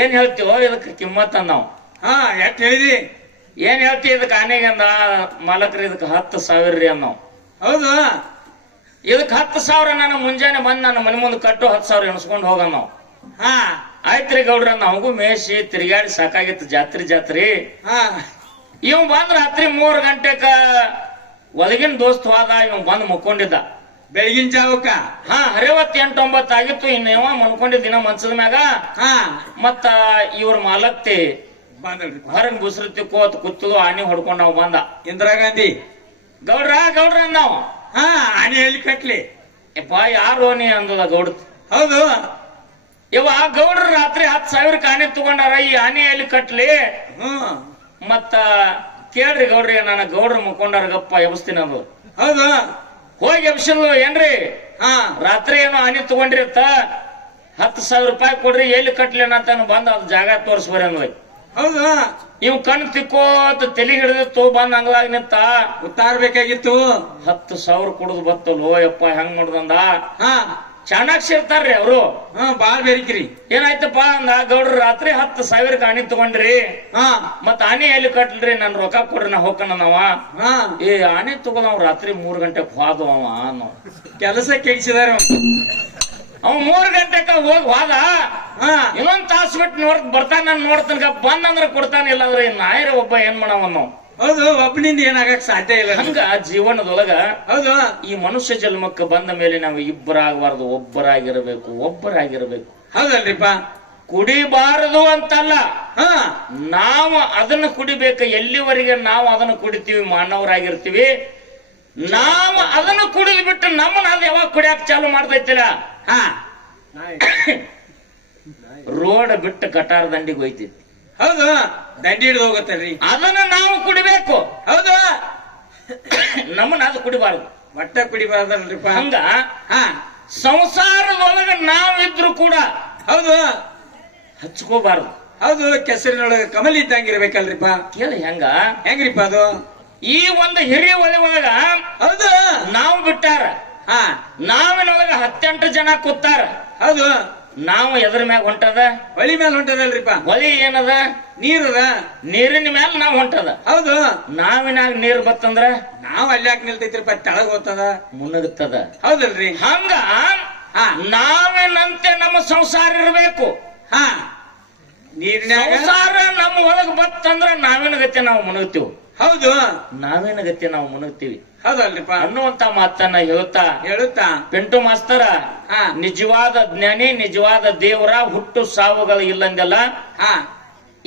ಏನ್ ಹೇಳ್ತೀವೋ ಇದಕ್ಕೆ ಕಿಮ್ಮತ್ ಅಂದ ನಾವು. ಎಟ್ ಹೇಳಿದಿ? ಏನ್ ಹೇಳ್ತಿ ಇದಕ್ಕೆ ಆನೆಗೆ ಅಂದ ಮಾಲಕ್ರಿ, ಇದಕ್ಕೆ 10,000 ರೀ ಅಂದ್ ನಾವು. ಹೌದು. ಇದಕ್ಕೆ 10,000 ನಾನು ಮುಂಜಾನೆ ಬಂದ್ ನನ್ನ ಮನೆ ಮುಂದೆ ಕಟ್ಟು 10,000 ಎಣಿಸ್ಕೊಂಡು ಹೋಗ ನಾವು. ಆಯ್ತ್ರಿ ಗೌಡ್ರ ನಮಗೂ ಮೇಸಿ ತಿರುಗಾಡಿ ಸಾಕಾಗಿತ್ತು ಜಾತ್ರಿ ಹಾ ಇವ್ ಬಂದ್ ರಾತ್ರಿ 3 ಗಂಟೆಕ ಒಳಗಿನ ದೋಸ್ತ್ ಹೋದ ಇವ್ ಬಂದ್ ಮುಕ್ಕೊಂಡಿದ್ದ ಬೆಳಗಿನ ಜಾವಕ್ಕ ಹಾ 8-9 ಆಗಿತ್ತು ಇನ್ನೇವ ಮನ್ಕೊಂಡಿದ್ದಿನ ಮನ್ಸದ ಮ್ಯಾಗ ಹಾ ಮತ್ತ ಇವ್ರ ಮಾಲಕ್ತಿ ಬಂದಲ್ರಿ ಹೊರಗ್ ಬುಸ್ರು ತಿಕ್ಕೋತ್ ಕೂತದು ಆನಿ ಹೊಡ್ಕೊಂಡ್ ನಾವ್ ಬಂದ ಇಂದಿರಾ ಗಾಂಧಿ ಗೌಡ್ರ ನಾವ್ ಹಾ ಆನೆ ಎಲ್ಲಿ ಕಟ್ಲಿ ಯಪ್ಪ ಯಾರು ನೀ ಅಂದದ ಗೌಡ ಹೌದು ಇವ ಗೌಡ್ರ ರಾತ್ರಿ 10,000 ಆನೆ ತಗೊಂಡಾರ ಈ ಆನೆ ಎಲ್ಲಿ ಕಟ್ಲಿ ಹ್ಮ್ ಮತ್ತ ಕೇಳ್ರಿ ಗೌಡ್ರಿ ನಾನು ಗೌಡ್ರ ಮುಕ್ಕೊಂಡಾರ ಗಪ್ಪ ಎಬ್ಸ್ತೀನಿ ಅದು ಹೌದು ಹೋಗಿ ಎಬ್ಸಿಲ್ಲು ಏನ್ರಿ ಹಾ ರಾತ್ರಿ ಏನೋ ಆನೆ ತಗೊಂಡಿರತ್ತ 10,000 ರೂಪಾಯಿ ಕೊಡ್ರಿ ಎಲ್ಲಿ ಕಟ್ಲಿ ಅಂತ ಬಂದ ಅದ್ ಜಾಗ ತೋರ್ಸ್ಬರಿ ಅಂದ್ವಿ ಹೌದು ಇವ್ ಕಣ್ ತಿಕ್ಕೋತ ತಲೆ ಹಿಡಿದಿತ್ತು ಬಂದ್ ಅಂಗ್ಲಾಗ ನಿಂತ ಉತ್ತಾರ ಬೇಕಾಗಿತ್ತು 10,000 ಕುಡಿದು ಬತ್ತಲ್ಲೋ ಯಪ್ಪ ಹೆಂಗ್ ಮಾಡುದಂದ ಹಾ ಚಾಣಾಕ್ಷ ಇರ್ತಾರ್ರಿ ಅವರು ಹಾ ಬಾಳ್ ಬೇರಿಕ್ರಿ ಏನಾಯ್ತಪ್ಪ ಅಂದ ಗೌಡ್ರ ರಾತ್ರಿ 10,000 ಆನಿ ತಗೊಂಡ್ರಿ ಹಾ ಮತ್ ಆನೆ ಎಲ್ಲಿ ಕಟ್ಲ್ರಿ ನನ್ ರೊಕ್ಕ ಕೊಡ್ರಿ ನಾ ಹೋಗ್ಕನವ ಹಾ ಏ ಆನೆ ತಗೊಂಡವ್ ರಾತ್ರಿ 3 ಗಂಟೆಗೆ ಹೋದ ಅವ ಕೆಲಸ ಕೆಡಿಸಿದಾರ ಅವ 3 ಗಂಟೆಕ ಹೋಗ್ ಹೋದ ಹಾ ಇನ್ನೊಂದ್ ತಾಸು ಬಿಟ್ಟು ಬರ್ತಾನ ನಾನು ನೋಡ್ತಾನ ಬಂದಂದ್ರ ಕೊಡ್ತಾನ ಇಲ್ಲಾಂದ್ರೆ ನಾಯರ ಒಬ್ಬ ಏನ್ ಮಾಡವ ನಾವು ಹೌದು ಒಬ್ಬನಿಂದ ಏನಾಗಕ್ ಸಾಧ್ಯ ಇಲ್ಲ ಹಂಗ ಜೀವನದೊಳಗ ಹೌದು ಈ ಮನುಷ್ಯ ಜನ್ಮಕ್ಕೆ ಬಂದ ಮೇಲೆ ನಾವು ಇಬ್ಬರಾಗಬಾರ್ದು ಒಬ್ಬರಾಗಿರಬೇಕು ಹೌದಲ್ರಿಪ್ಪ ಕುಡಿಬಾರದು ಅಂತಲ್ಲ ಹಾ ನಾವು ಅದನ್ನು ಕುಡಿಬೇಕು ಎಲ್ಲಿವರೆಗೆ ನಾವು ಅದನ್ನು ಕುಡಿತೀವಿ ಮಾನವರಾಗಿರ್ತೀವಿ ನಾವು ಅದನ್ನು ಕುಡಿದು ಬಿಟ್ಟು ನಮ್ಮನ್ನ ಅದು ಯಾವಾಗ ಕುಡಿಯಾಕ ಚಾಲು ಮಾಡ್ತೈತಿಲ್ಲ ಹಾ ರೋಡ್ ಬಿಟ್ಟು ಕಟಾರ ದಂಡಿಗೆ ಹೋಯ್ತೈತಿ ಹೌದು ದಂಡಿ ಹಿಡಿದು ಹೋಗುತ್ತಲ್ರಿ ಅದನ್ನ ನಾವು ಕುಡಿಬೇಕು ಹೌದು ನಮ್ಮನ್ನ ಅದು ಕುಡಿಬಾರದು ಒಟ್ಟ ಕುಡಿಬಾರ್ದಲ್ರಿಪ್ಪ ಹಂಗ ಹಾ ಸಂಸಾರದೊಳಗ ನಾವಿದ್ರು ಕೂಡ ಹೌದು ಹಚ್ಕೋಬಾರದು ಹೌದು ಕೆಸರಿನೊಳಗ ಕಮಲ್ ಇದ್ದಂಗಿರ್ಬೇಕಲ್ರಿಪ್ಪ ಕೇಳಿ ಹೆಂಗ್ರಿಪ್ಪ ಅದು ಈ ಒಂದು ಹಿರಿಯ ಒಲೆ ಒಳಗ ಹೌದು ನಾವು ಬಿಟ್ಟಾರ ಹಾ ನಾವಿನೊಳಗ 18 ಜನ ಕೂತಾರ ಹೌದು ನಾವು ಎದ್ರ ಮ್ಯಾಗ ಹೊಂಟದ ಹೊಳಿ ಮೇಲೆ ಹೊಂಟದಲ್ರಿಪ್ಪ ಹೊಲಿ ಏನದ ನೀರದ ನೀರಿನ ಮ್ಯಾಲ ನಾವ್ ಹೊಂಟದ ಹೌದು ನಾವಿನಾಗ ನೀರ್ ಬತ್ತಂದ್ರ ನಾವ್ ಅಲ್ಲಿ ಯಾಕೆ ನಿಲ್ತೈತ್ರಿಪ್ಪ ತೆಳಗ್ ಹೋಗ್ತದ ಮುಣಗುತ್ತದ ಹೌದಲ್ರಿ ಹಂಗ ಹಾ ನಾವೇನಂತೆ ನಮ್ಮ ಸಂಸಾರ ಇರಬೇಕು ಹಾ ನೀರಿನಾಗ ಸಂಸಾರ ನಮ್ಮ ಒಳಗ್ ಬತ್ತಂದ್ರ ನಾವೇನ ಗತಿ ನಾವು ಮುಣಗ್ತೀವಿ ಹೌದು ನಾವೇನ ಗತಿ ನಾವು ಮುಣಗ್ತೀವಿ ಹೌದಲ್ರಿಪ್ಪ ಅನ್ನುವಂತ ಮಾತನ್ನ ಹೇಳುತ್ತಾ ಪಿಂಟು ಮಾಸ್ತರ ಹಾ ನಿಜವಾದ ಜ್ಞಾನಿ ನಿಜವಾದ ದೇವರ ಹುಟ್ಟು ಸಾವುಗಳು ಇಲ್ಲಂದೆಲ್ಲ ಹಾ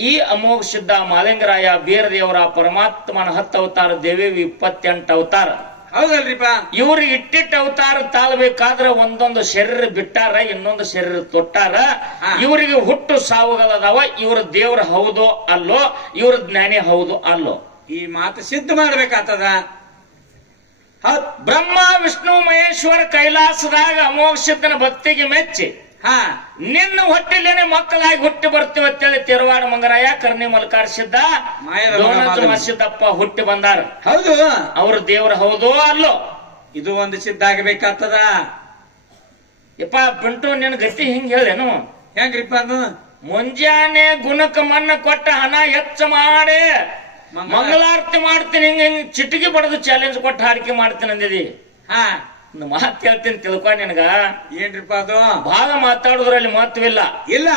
ಈ ಅಮೋಘ ಸಿದ್ಧ ಮಾಲಿಂಗರಾಯ ಬೀರ ದೇವರ ಪರಮಾತ್ಮನ 10 ಅವತಾರ ದೇವಿ 28 ಅವತಾರ ಹೌದಲ್ರಿಪ್ಪ ಇವ್ರಿಗೆ ಇಟ್ಟಿಟ್ಟ ಅವತಾರ ತಾಳ್ಬೇಕಾದ್ರ ಒಂದೊಂದು ಶರೀರ ಬಿಟ್ಟಾರ ಇನ್ನೊಂದು ಶರೀರ ತೊಟ್ಟಾರ ಇವರಿಗೆ ಹುಟ್ಟು ಸಾವುಗಳದಾವ ಇವ್ರ ದೇವ್ರ ಹೌದೋ ಅಲ್ಲೋ ಇವ್ರ ಜ್ಞಾನಿ ಹೌದು ಅಲ್ಲೋ ಈ ಮಾತು ಸಿದ್ಧ ಮಾಡ್ಬೇಕಾಗ್ತದ ಬ್ರಹ್ಮ ವಿಷ್ಣು ಮಹೇಶ್ವರ ಕೈಲಾಸದಾಗ ಅಮೋಘ ಸಿದ್ಧನ ಭಕ್ತಿಗೆ ಮೆಚ್ಚಿ ಹಾ ನಿನ್ನ ಹೊಟ್ಟೆಲೇನೆ ಮಕ್ಕಳಾಗಿ ಹುಟ್ಟಿ ಬರ್ತೀವಿ ಅಂತೇಳಿ ತಿರುವಾಡ ಮಂಗರಾಯ ಕರ್ಣಿ ಮಲ್ಕಾರ ಸಿದ್ಧ ಸಿದ್ದಪ್ಪ ಹುಟ್ಟಿ ಬಂದಾರ ಹೌದು ಅವ್ರ ದೇವ್ರ ಹೌದೋ ಅಲ್ಲೋ ಇದು ಒಂದು ಸಿದ್ಧ ಆಗಬೇಕಾಗ್ತದ ಯಪ್ಪ ಪಿಂಟು ನಿನ್ ಗತಿ ಹಿಂಗ್ ಹೇಳೇನು ಹೆಂಗ್ರಿಪ್ಪ ಅದು ಮುಂಜಾನೆ ಗುಣಕ ಮಣ್ಣ ಕೊಟ್ಟ ಹಣ ಹೆಚ್ಚ ಮಾಡಿ ಮಂಗಳಾರತಿ ಮಾಡ್ತೀನಿ ಹಿಂಗ ಚಿಟಿಗೆ ಬಡದು ಚಾಲೆಂಜ್ ಕೊಟ್ಟು ಹಾಡಿಕೆ ಮಾಡ್ತೀನಿ ಅಂದಿದಿ ಹಾ ಮಾತ್ ಹೇಳ್ತೀನಿ ತಿಳ್ಕೊ ನಿನಗ ಏನ್ರಿಪ್ಪ ಅದು ಬಹಳ ಮಾತಾಡುದ್ರಲ್ಲಿ ಮಹತ್ವಿಲ್ಲ ಇಲ್ಲ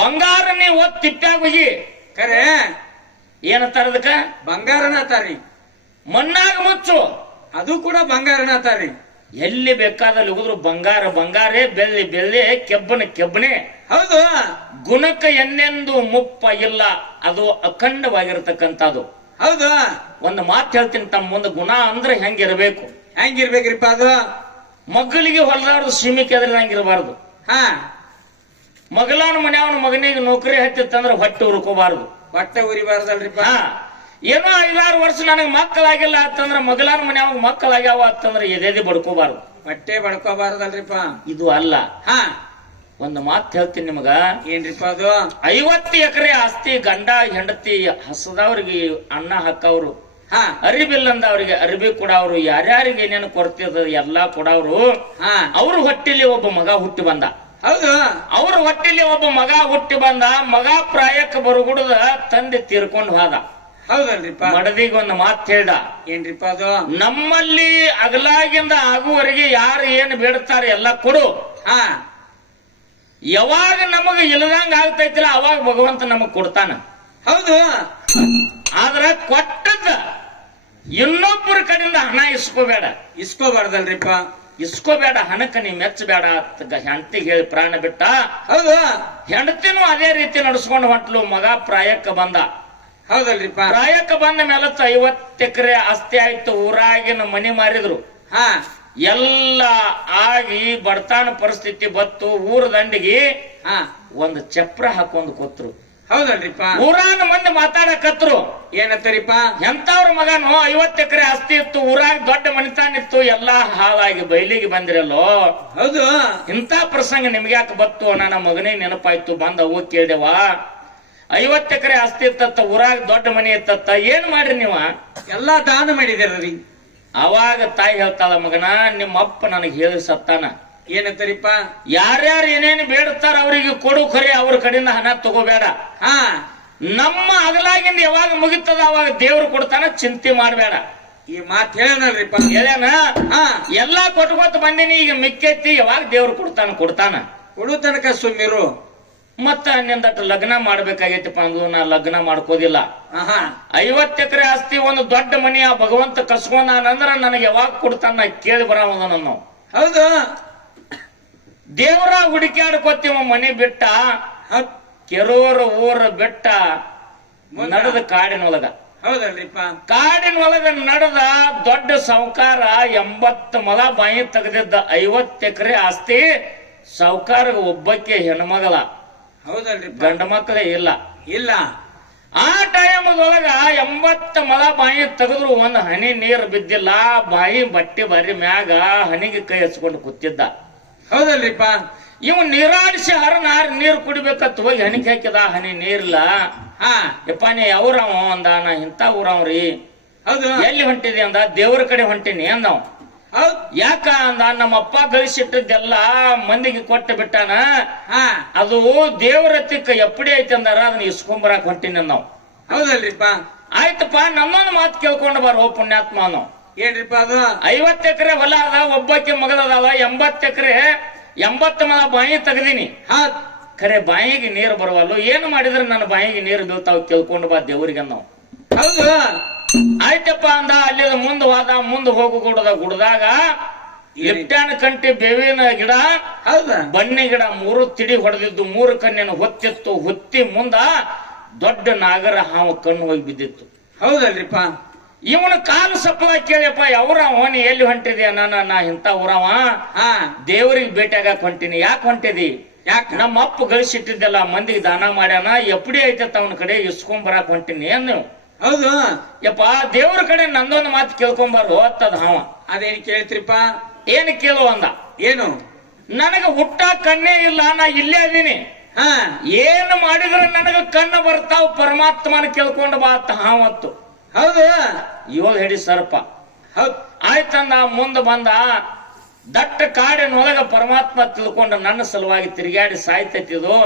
ಬಂಗಾರ ನೀ ಒತ್ ತಿಪ್ಪ್ಯಾಗ ಹೋಗಿ ಖರೆ ಏನಂತಾರ ಅದಕ್ಕ ಬಂಗಾರನ ಆತಾರಿ ಮಣ್ಣಾಗ ಮುಚ್ಚು ಅದು ಕೂಡ ಬಂಗಾರನ ಆತಾರಿ ಎಲ್ಲಿ ಬೇಕಾದಲ್ಲಿ ಹೋದ್ರು ಬಂಗಾರೇ ಬೆಳ್ಳಿ ಕೆಬ್ಬನೆ ಹೌದು ಗುಣಕ್ಕೆ ಎನ್ನೆಂದು ಮುಪ್ಪ ಇಲ್ಲ ಅದು ಅಖಂಡವಾಗಿರತಕ್ಕಂಥದ್ದು ಹೌದು ಒಂದು ಮಾತು ಹೇಳ್ತೀನಿ ತಮ್ಮ ಮುಂದೆ ಗುಣ ಅಂದ್ರೆ ಹೆಂಗಿರ್ಬೇಕು ಹೆಂಗಿರ್ಬೇಕ್ರಿಪ್ಪ ಅದು ಮಕ್ಕಳಿಗೆ ಹೊಲದಾರ್ದು ಸೀಮಿಕೆ ಎದ್ರೆ ಹಂಗಿರಬಾರ್ದು ಹಾ ಮಗಲಾನ ಮನೆಯವನ ಮಗನಿಗೆ ನೌಕರಿ ಹತ್ತಿತ್ತಂದ್ರೆ ಹೊಟ್ಟೆ ಹುರ್ಕೋಬಾರ್ದು ಹೊಟ್ಟೆ ಉರಿಬಾರ್ದಲ್ರಿಪ್ಪ ಹಾ ಏನೋ 5-6 ವರ್ಷ ನನಗೆ ಮಕ್ಕಳಾಗಿಲ್ಲ ಅಂತಂದ್ರ ಮಗಲಾನ ಮನೆಯಾಗ ಮಕ್ಕಳಾಗ್ಯಾವ ಅಂತಂದ್ರೆ ಎದೆದಿ ಬಡ್ಕೋಬಾರ್ದು ಹೊಟ್ಟೆ ಬಡ್ಕೋಬಾರ್ದಲ್ರಿಪ್ಪ ಇದು ಅಲ್ಲ ಹಾ ಒಂದು ಮಾತು ಹೇಳ್ತೀನಿ ನಿಮಗ ಏನ್ರಿಪ್ಪ ಅದು 50 ಎಕರೆ ಆಸ್ತಿ ಗಂಡ ಹೆಂಡತಿ ಹಸದವ್ರಿಗೆ ಅನ್ನ ಹಾಕವ್ರು ಹಾ ಅರಿಬಿಲ್ಲ ಅಂದವ್ರಿಗೆ ಅರಿಬಿ ಕೊಡವ್ರು ಯಾರ್ಯಾರಿಗೆ ಏನೇನು ಕೊಡ್ತಿರ್ತದ ಎಲ್ಲಾ ಕೊಡವ್ರು ಹಾ ಅವ್ರ ಹೊಟ್ಟಿಲಿ ಒಬ್ಬ ಮಗ ಹುಟ್ಟಿ ಬಂದ ಹೌದು ಅವ್ರ ಹೊಟ್ಟಿಲಿ ಒಬ್ಬ ಮಗ ಹುಟ್ಟಿ ಬಂದ ಮಗ ಪ್ರಾಯಕ್ಕೆ ಬರುಗುಡದ ತಂದೆ ತೀರ್ಕೊಂಡು ಹೋದ ಹೌದಲ್ರಿಪ್ಪ ಮಡದಿಗೆ ಒಂದು ಮಾತು ಹೇಳ್ದ ಏನ್ರಿಪ್ಪ ಅದು ನಮ್ಮಲ್ಲಿ ಅಗಲಾಗಿಂದ ಆಗುವವರೆಗೆ ಯಾರು ಏನು ಬೇಡ್ತಾರೆ ಎಲ್ಲ ಕೊಡು ಹಾ ಯಾವಾಗ ನಮಗ ಇಲ್ಲದಂಗ ಆಗ್ತೈತಿಲ್ಲ ಅವಾಗ ಭಗವಂತ ನಮಗ್ ಕೊಡ್ತಾನ. ಹೌದು. ಆದ್ರ ಕೊಟ್ಟದ ಇನ್ನೊಬ್ಬರ ಕಡೆಯಿಂದ ಹಣ ಇಸ್ಕೋಬೇಡ. ಇಸ್ಕೋಬಾರ್ದಲ್ರಿಪ್ಪ. ಇಸ್ಕೋಬೇಡ, ಹಣಕ್ಕ ನೀ ಮೆಚ್ಚಬೇಡ ಅಂತ ಹೆಂಡತಿಗೆ ಹೇಳಿ ಪ್ರಾಣ ಬಿಟ್ಟ. ಹೌದು. ಹೆಂಡತಿನೂ ಅದೇ ರೀತಿ ನಡ್ಸ್ಕೊಂಡು ಹೊಂಟ್ಲು. ಮಗ ಪ್ರಾಯಕ್ಕ ಬಂದ. ಹೌದಲ್ರಿಪ್ಪ. ಪ್ರಾಯಕ್ಕ ಬಂದ ಮೇಲೆ 50 ಎಕರೆ ಆಸ್ತಿ ಆಯ್ತು. ಊರಾಗಿನ ಮನಿ ಮಾರಿದ್ರು. ಹಾ, ಎಲ್ಲ ಆಗಿ ಬಡತಾನ ಪರಿಸ್ಥಿತಿ ಬತ್ತು. ಊರ ದಂಡಿಗೆ ಹಾ, ಒಂದು ಚಪ್ರ ಹಾಕೊಂಡ್ ಕೂತ್ರು. ಹೌದಲ್ರಿಪ್ಪ. ಊರಾನ ಮಂದಿ ಮಾತಾಡಕತ್ರು. ಏನತ್ತರಿಪ್ಪ? ಎಂತವ್ರ ಮಗನು 50 ಎಕರೆ ಆಸ್ತಿ ಇತ್ತು, ಊರಾಗ ದೊಡ್ಡ ಮನಿತಾನ ಇತ್ತು, ಎಲ್ಲಾ ಹಾಳಾಗಿ ಬಯಲಿಗೆ ಬಂದಿರಲ್ಲೋ. ಹೌದು. ಇಂಥ ಪ್ರಸಂಗ ನಿಮ್ಗೆ ಯಾಕೆ ಬತ್ತು? ನನ್ನ ಮಗನಿಗೆ ನೆನಪಾಯ್ತು, ಬಂದ ಹೋಗಿ ಕೇಳ್ದೇವ. 50 ಎಕರೆ ಆಸ್ತಿ ಇತ್ತತ್ತ, ಊರಾಗ ದೊಡ್ಡ ಮನಿ ಇತ್ತತ್ತ, ಏನ್ ಮಾಡ್ರಿ ನೀವ? ಎಲ್ಲಾ ದಾನ ಮಾಡಿದಿರ್ರಿ. ಅವಾಗ ತಾಯಿ ಹೇಳ್ತಾಳ, ಮಗನ ನಿಮ್ಮ ಅಪ್ಪ ನನಗೆ ಹೇಳಿ ಸತ್ತಾನ. ಏನತ್ತರಿಪ್ಪ? ಯಾರ್ಯಾರು ಏನೇನು ಬೇಡ್ತಾರ ಅವ್ರಿಗೆ ಕೊಡು, ಖರೆ ಅವ್ರ ಕಡೆಯಿಂದ ಹಣ ತಗೋಬೇಡ. ಹಾ, ನಮ್ಮ ಅಗಲಾಗಿಂದ ಯಾವಾಗ ಮುಗಿತದ ಅವಾಗ ದೇವ್ರು ಕೊಡ್ತಾನ, ಚಿಂತೆ ಮಾಡಬೇಡ. ಈ ಮಾತು ಹೇಳನಲ್ರಿಪ್ಪ. ಹೇಳ್ಯಾನ. ಹಾ, ಎಲ್ಲಾ ಕೊಟ್ಕೋತ ಬಂದಿನಿ, ಈಗ ಮಿಕ್ಕೈತಿ, ಯಾವಾಗ ದೇವ್ರು ಕೊಡ್ತಾನ. ಕೊಡು ತನಕ ಸುಮ್ಮಿರು. ಮತ್ತ ನಿಂದಟ್ಟು ಲಗ್ನ ಮಾಡ್ಬೇಕಾಗೈತಿಪ್ಪ ಅಂದ್ಲು. ನಾ ಲಗ್ನ ಮಾಡ್ಕೋದಿಲ್ಲ. ಆಹಾ, 50 ಎಕರೆ ಆಸ್ತಿ, ಒಂದು ದೊಡ್ಡ ಮನಿ ಆ ಭಗವಂತ ಕಸ್ಕೊಂಡಾನಂದ್ರ ನನಗೆ ಯಾವಾಗ ಕೊಡ್ತಾನ ಕೇಳಿ ಬರೋದ ನಾನು. ಹೌದು. ದೇವರ ಹುಡುಕ್ಯಾಡ್ಕೋತೀವ. ಮನೆ ಬಿಟ್ಟ, ಕೆರೂರ ಊರ ಬಿಟ್ಟ ನಡೆದ ಕಾಡಿನೊಳಗ. ಹೌದಲ್ರಿಪ್ಪ. ಕಾಡಿನೊಳಗ ನಡೆದ ದೊಡ್ಡ ಸಾವುಕಾರ 80 ಮೊಲ ಬಾಯಿ ತೆಗೆದಿದ್ದ 50 ಎಕರೆ ಆಸ್ತಿ. ಸಾವುಕಾರ ಒಬ್ಬಕ್ಕೆ ಹೆಣ್ಮಗಳ, ಹೌದಲ್ರಿಪ್ಪ. ಗಂಡ ಮಕ್ಕಳೇ ಇಲ್ಲ. ಇಲ್ಲ. ಆ ಟೈಮದೊಳಗ 80 ಮೊಲ ಬಾಯಿ ತೆಗೆದ್ರು ಒಂದು ಹನಿ ನೀರು ಬಿದ್ದಿಲ್ಲ. ಬಾಯಿ ಬಟ್ಟೆ ಬರಿ ಮ್ಯಾಗ ಹನಿಗೆ ಕೈ ಹಚ್ಕೊಂಡು ಕೂತಿದ್ದ. ಹೌದಲ್ರಿಪ್ಪ. ಇವ್ ನೀರಾಡಿಸಿ ಹರನಾರ್ ನೀರು ಕುಡಿಬೇಕತ್ ಹೋಗಿ ಹನಿಗೆ ಹಾಕಿದ. ಹನಿ ನೀರ್ಲ. ಹಾ, ಯಪ್ಪ ನೀ ಅವ್ರವ ಅಂದ. ನಾ ಇಂಥ ಊರವ್ರಿ. ಹೌದು. ಎಲ್ಲಿ ಹೊಂಟಿದಿ ಅಂದ. ದೇವ್ರ ಕಡೆ ಹೊಂಟಿನಿ ಅಂದವ್. ಹೌದ್. ಯಾಕ ಅಂದ. ನಮ್ಮಪ್ಪ ಗಳಿಸಿಟ್ಟದ್ದೆಲ್ಲ ಮಂದಿಗೆ ಕೊಟ್ಟು ಬಿಟ್ಟಾನ. ಹಾ, ಅದು ದೇವ್ರತ್ತಿಕ್ಕ ಎಪ್ಪಡಿ ಐತಿ ಅಂದಾರ, ಅದನ್ನ ಇಸ್ಕೊಂಬರಾಕ್ ಹೊಂಟಿನಿ ಅಂದವ್. ಹೌದಲ್ರಿಪ್ಪ. ಆಯ್ತಪ್ಪ, ನನ್ನೊಂದು ಮಾತು ಕೇಳ್ಕೊಂಡು ಬಾರೋ ಪುಣ್ಯಾತ್ಮ ಅನ್ನೋ. ಏನ್ರಿಪ್ಪ ಅದು? 50 ಎಕರೆ ಹೊಲ ಅದ, ಒಬ್ಬಕ್ಕೆ ಮಗಳದಾವ. 80 ಎಕರೆ 80 ಮೊಲ ಬಾಯಿ ತೆಗದೀನಿ. ಹಾ, ಖರೆ ಬಾಯಿಗೆ ನೀರು ಬರುವಲ್ಲ. ಏನು ಮಾಡಿದ್ರೆ ನನ್ನ ಬಾಯಿಗೆ ನೀರು ಬೀಳ್ತಾವ್, ಕೇಳ್ಕೊಂಡು ಬಾ ದೇವ್ರಿಗೆ ಅನ್ನೋ. ಹೌದು. ಆಯ್ತಪ್ಪ ಅಂದ. ಅಲ್ಲಿ ಮುಂದೆ ಹೋದ. ಮುಂದೆ ಹೋಗು ಗುಡ್ದಾಗ ಲಿಪ್ಟ್ಯಾನ ಕಂಟಿ ಬೇವಿನ ಗಿಡ, ಹೌದಾ, ಬನ್ನಿ ಗಿಡ 3 ತಿಡಿ ಹೊಡೆದಿದ್ದು. 3 ಕಣ್ಣಿನ ಹೊತ್ತಿತ್ತು. ಹೊತ್ತಿ ಮುಂದ ದೊಡ್ಡ ನಾಗರ ಹಾವು ಕಣ್ಣು ಹೋಗಿ ಬಿದ್ದಿತ್ತು. ಹೌದಲ್ರಿಪ್ಪ. ಇವನ ಕಾಲು ಸಪ್ಪಳ ಕೇಳಿಯಪ್ಪ, ಯಾವ್ರವ ನೀ ಎಲ್ಲಿ ಹೊಂಟಿದ್ಯಾ? ನಾ ಇಂತ ಊರವ, ಹಾ, ದೇವ್ರಿಗೆ ಭೇಟಿಯಾಗಕ್ ಹೊಂಟಿನಿ. ಯಾಕೆ ಹೊಂಟಿದಿ? ಯಾಕ? ನಮ್ಮ ಅಪ್ಪ ಗಳಿಸಿಟ್ಟಿದ್ದೆಲ್ಲ ಮಂದಿಗೆ ದಾನ ಮಾಡ್ಯಾನ, ಎಪ್ಪಡಿ ಐತತ್ತ ಅವನ ಕಡೆ ಇಸ್ಕೊಂಡ್ ಬರಾಕ್ ಹೊಂಟಿನಿ ಅನ್ನು. ಹೌದು. ಯಪ್ಪ, ದೇವ್ರ ಕಡೆ ನಂದೊಂದು ಮಾತು ಕೇಳ್ಕೊಂಬಾರು ಅತ್ತದ ಹಾವ. ಅದೇನು ಕೇಳ್ತ್ರಿಪ್ಪ? ಏನು ಕೇಳು ಅಂದ. ಏನು? ನನಗ ಹುಟ್ಟ ಕಣ್ಣೇ ಇಲ್ಲ, ನಾ ಇಲ್ಲೇ ಅದೀನಿ. ಹಾ, ಏನು ಮಾಡಿದ್ರೆ ನನಗ ಕಣ್ಣು ಬರ್ತಾವ್, ಪರಮಾತ್ಮನ ಕೇಳ್ಕೊಂಡು ಬಾ ಅತ್ತ ಹಾವತ್ತು. ಹೌದು. 7 ಹಿಡಿ ಸರ್ಪ. ಹೌದ್. ಆಯ್ತಂದ. ಮುಂದೆ ಬಂದ. ದಟ್ಟ ಕಾಡಿನೊಳಗ ಪರಮಾತ್ಮ ತಿಳ್ಕೊಂಡು ನನ್ನ ಸಲುವಾಗಿ ತಿರುಗಾಡಿ ಸಾಯ್ತೈತಿದು.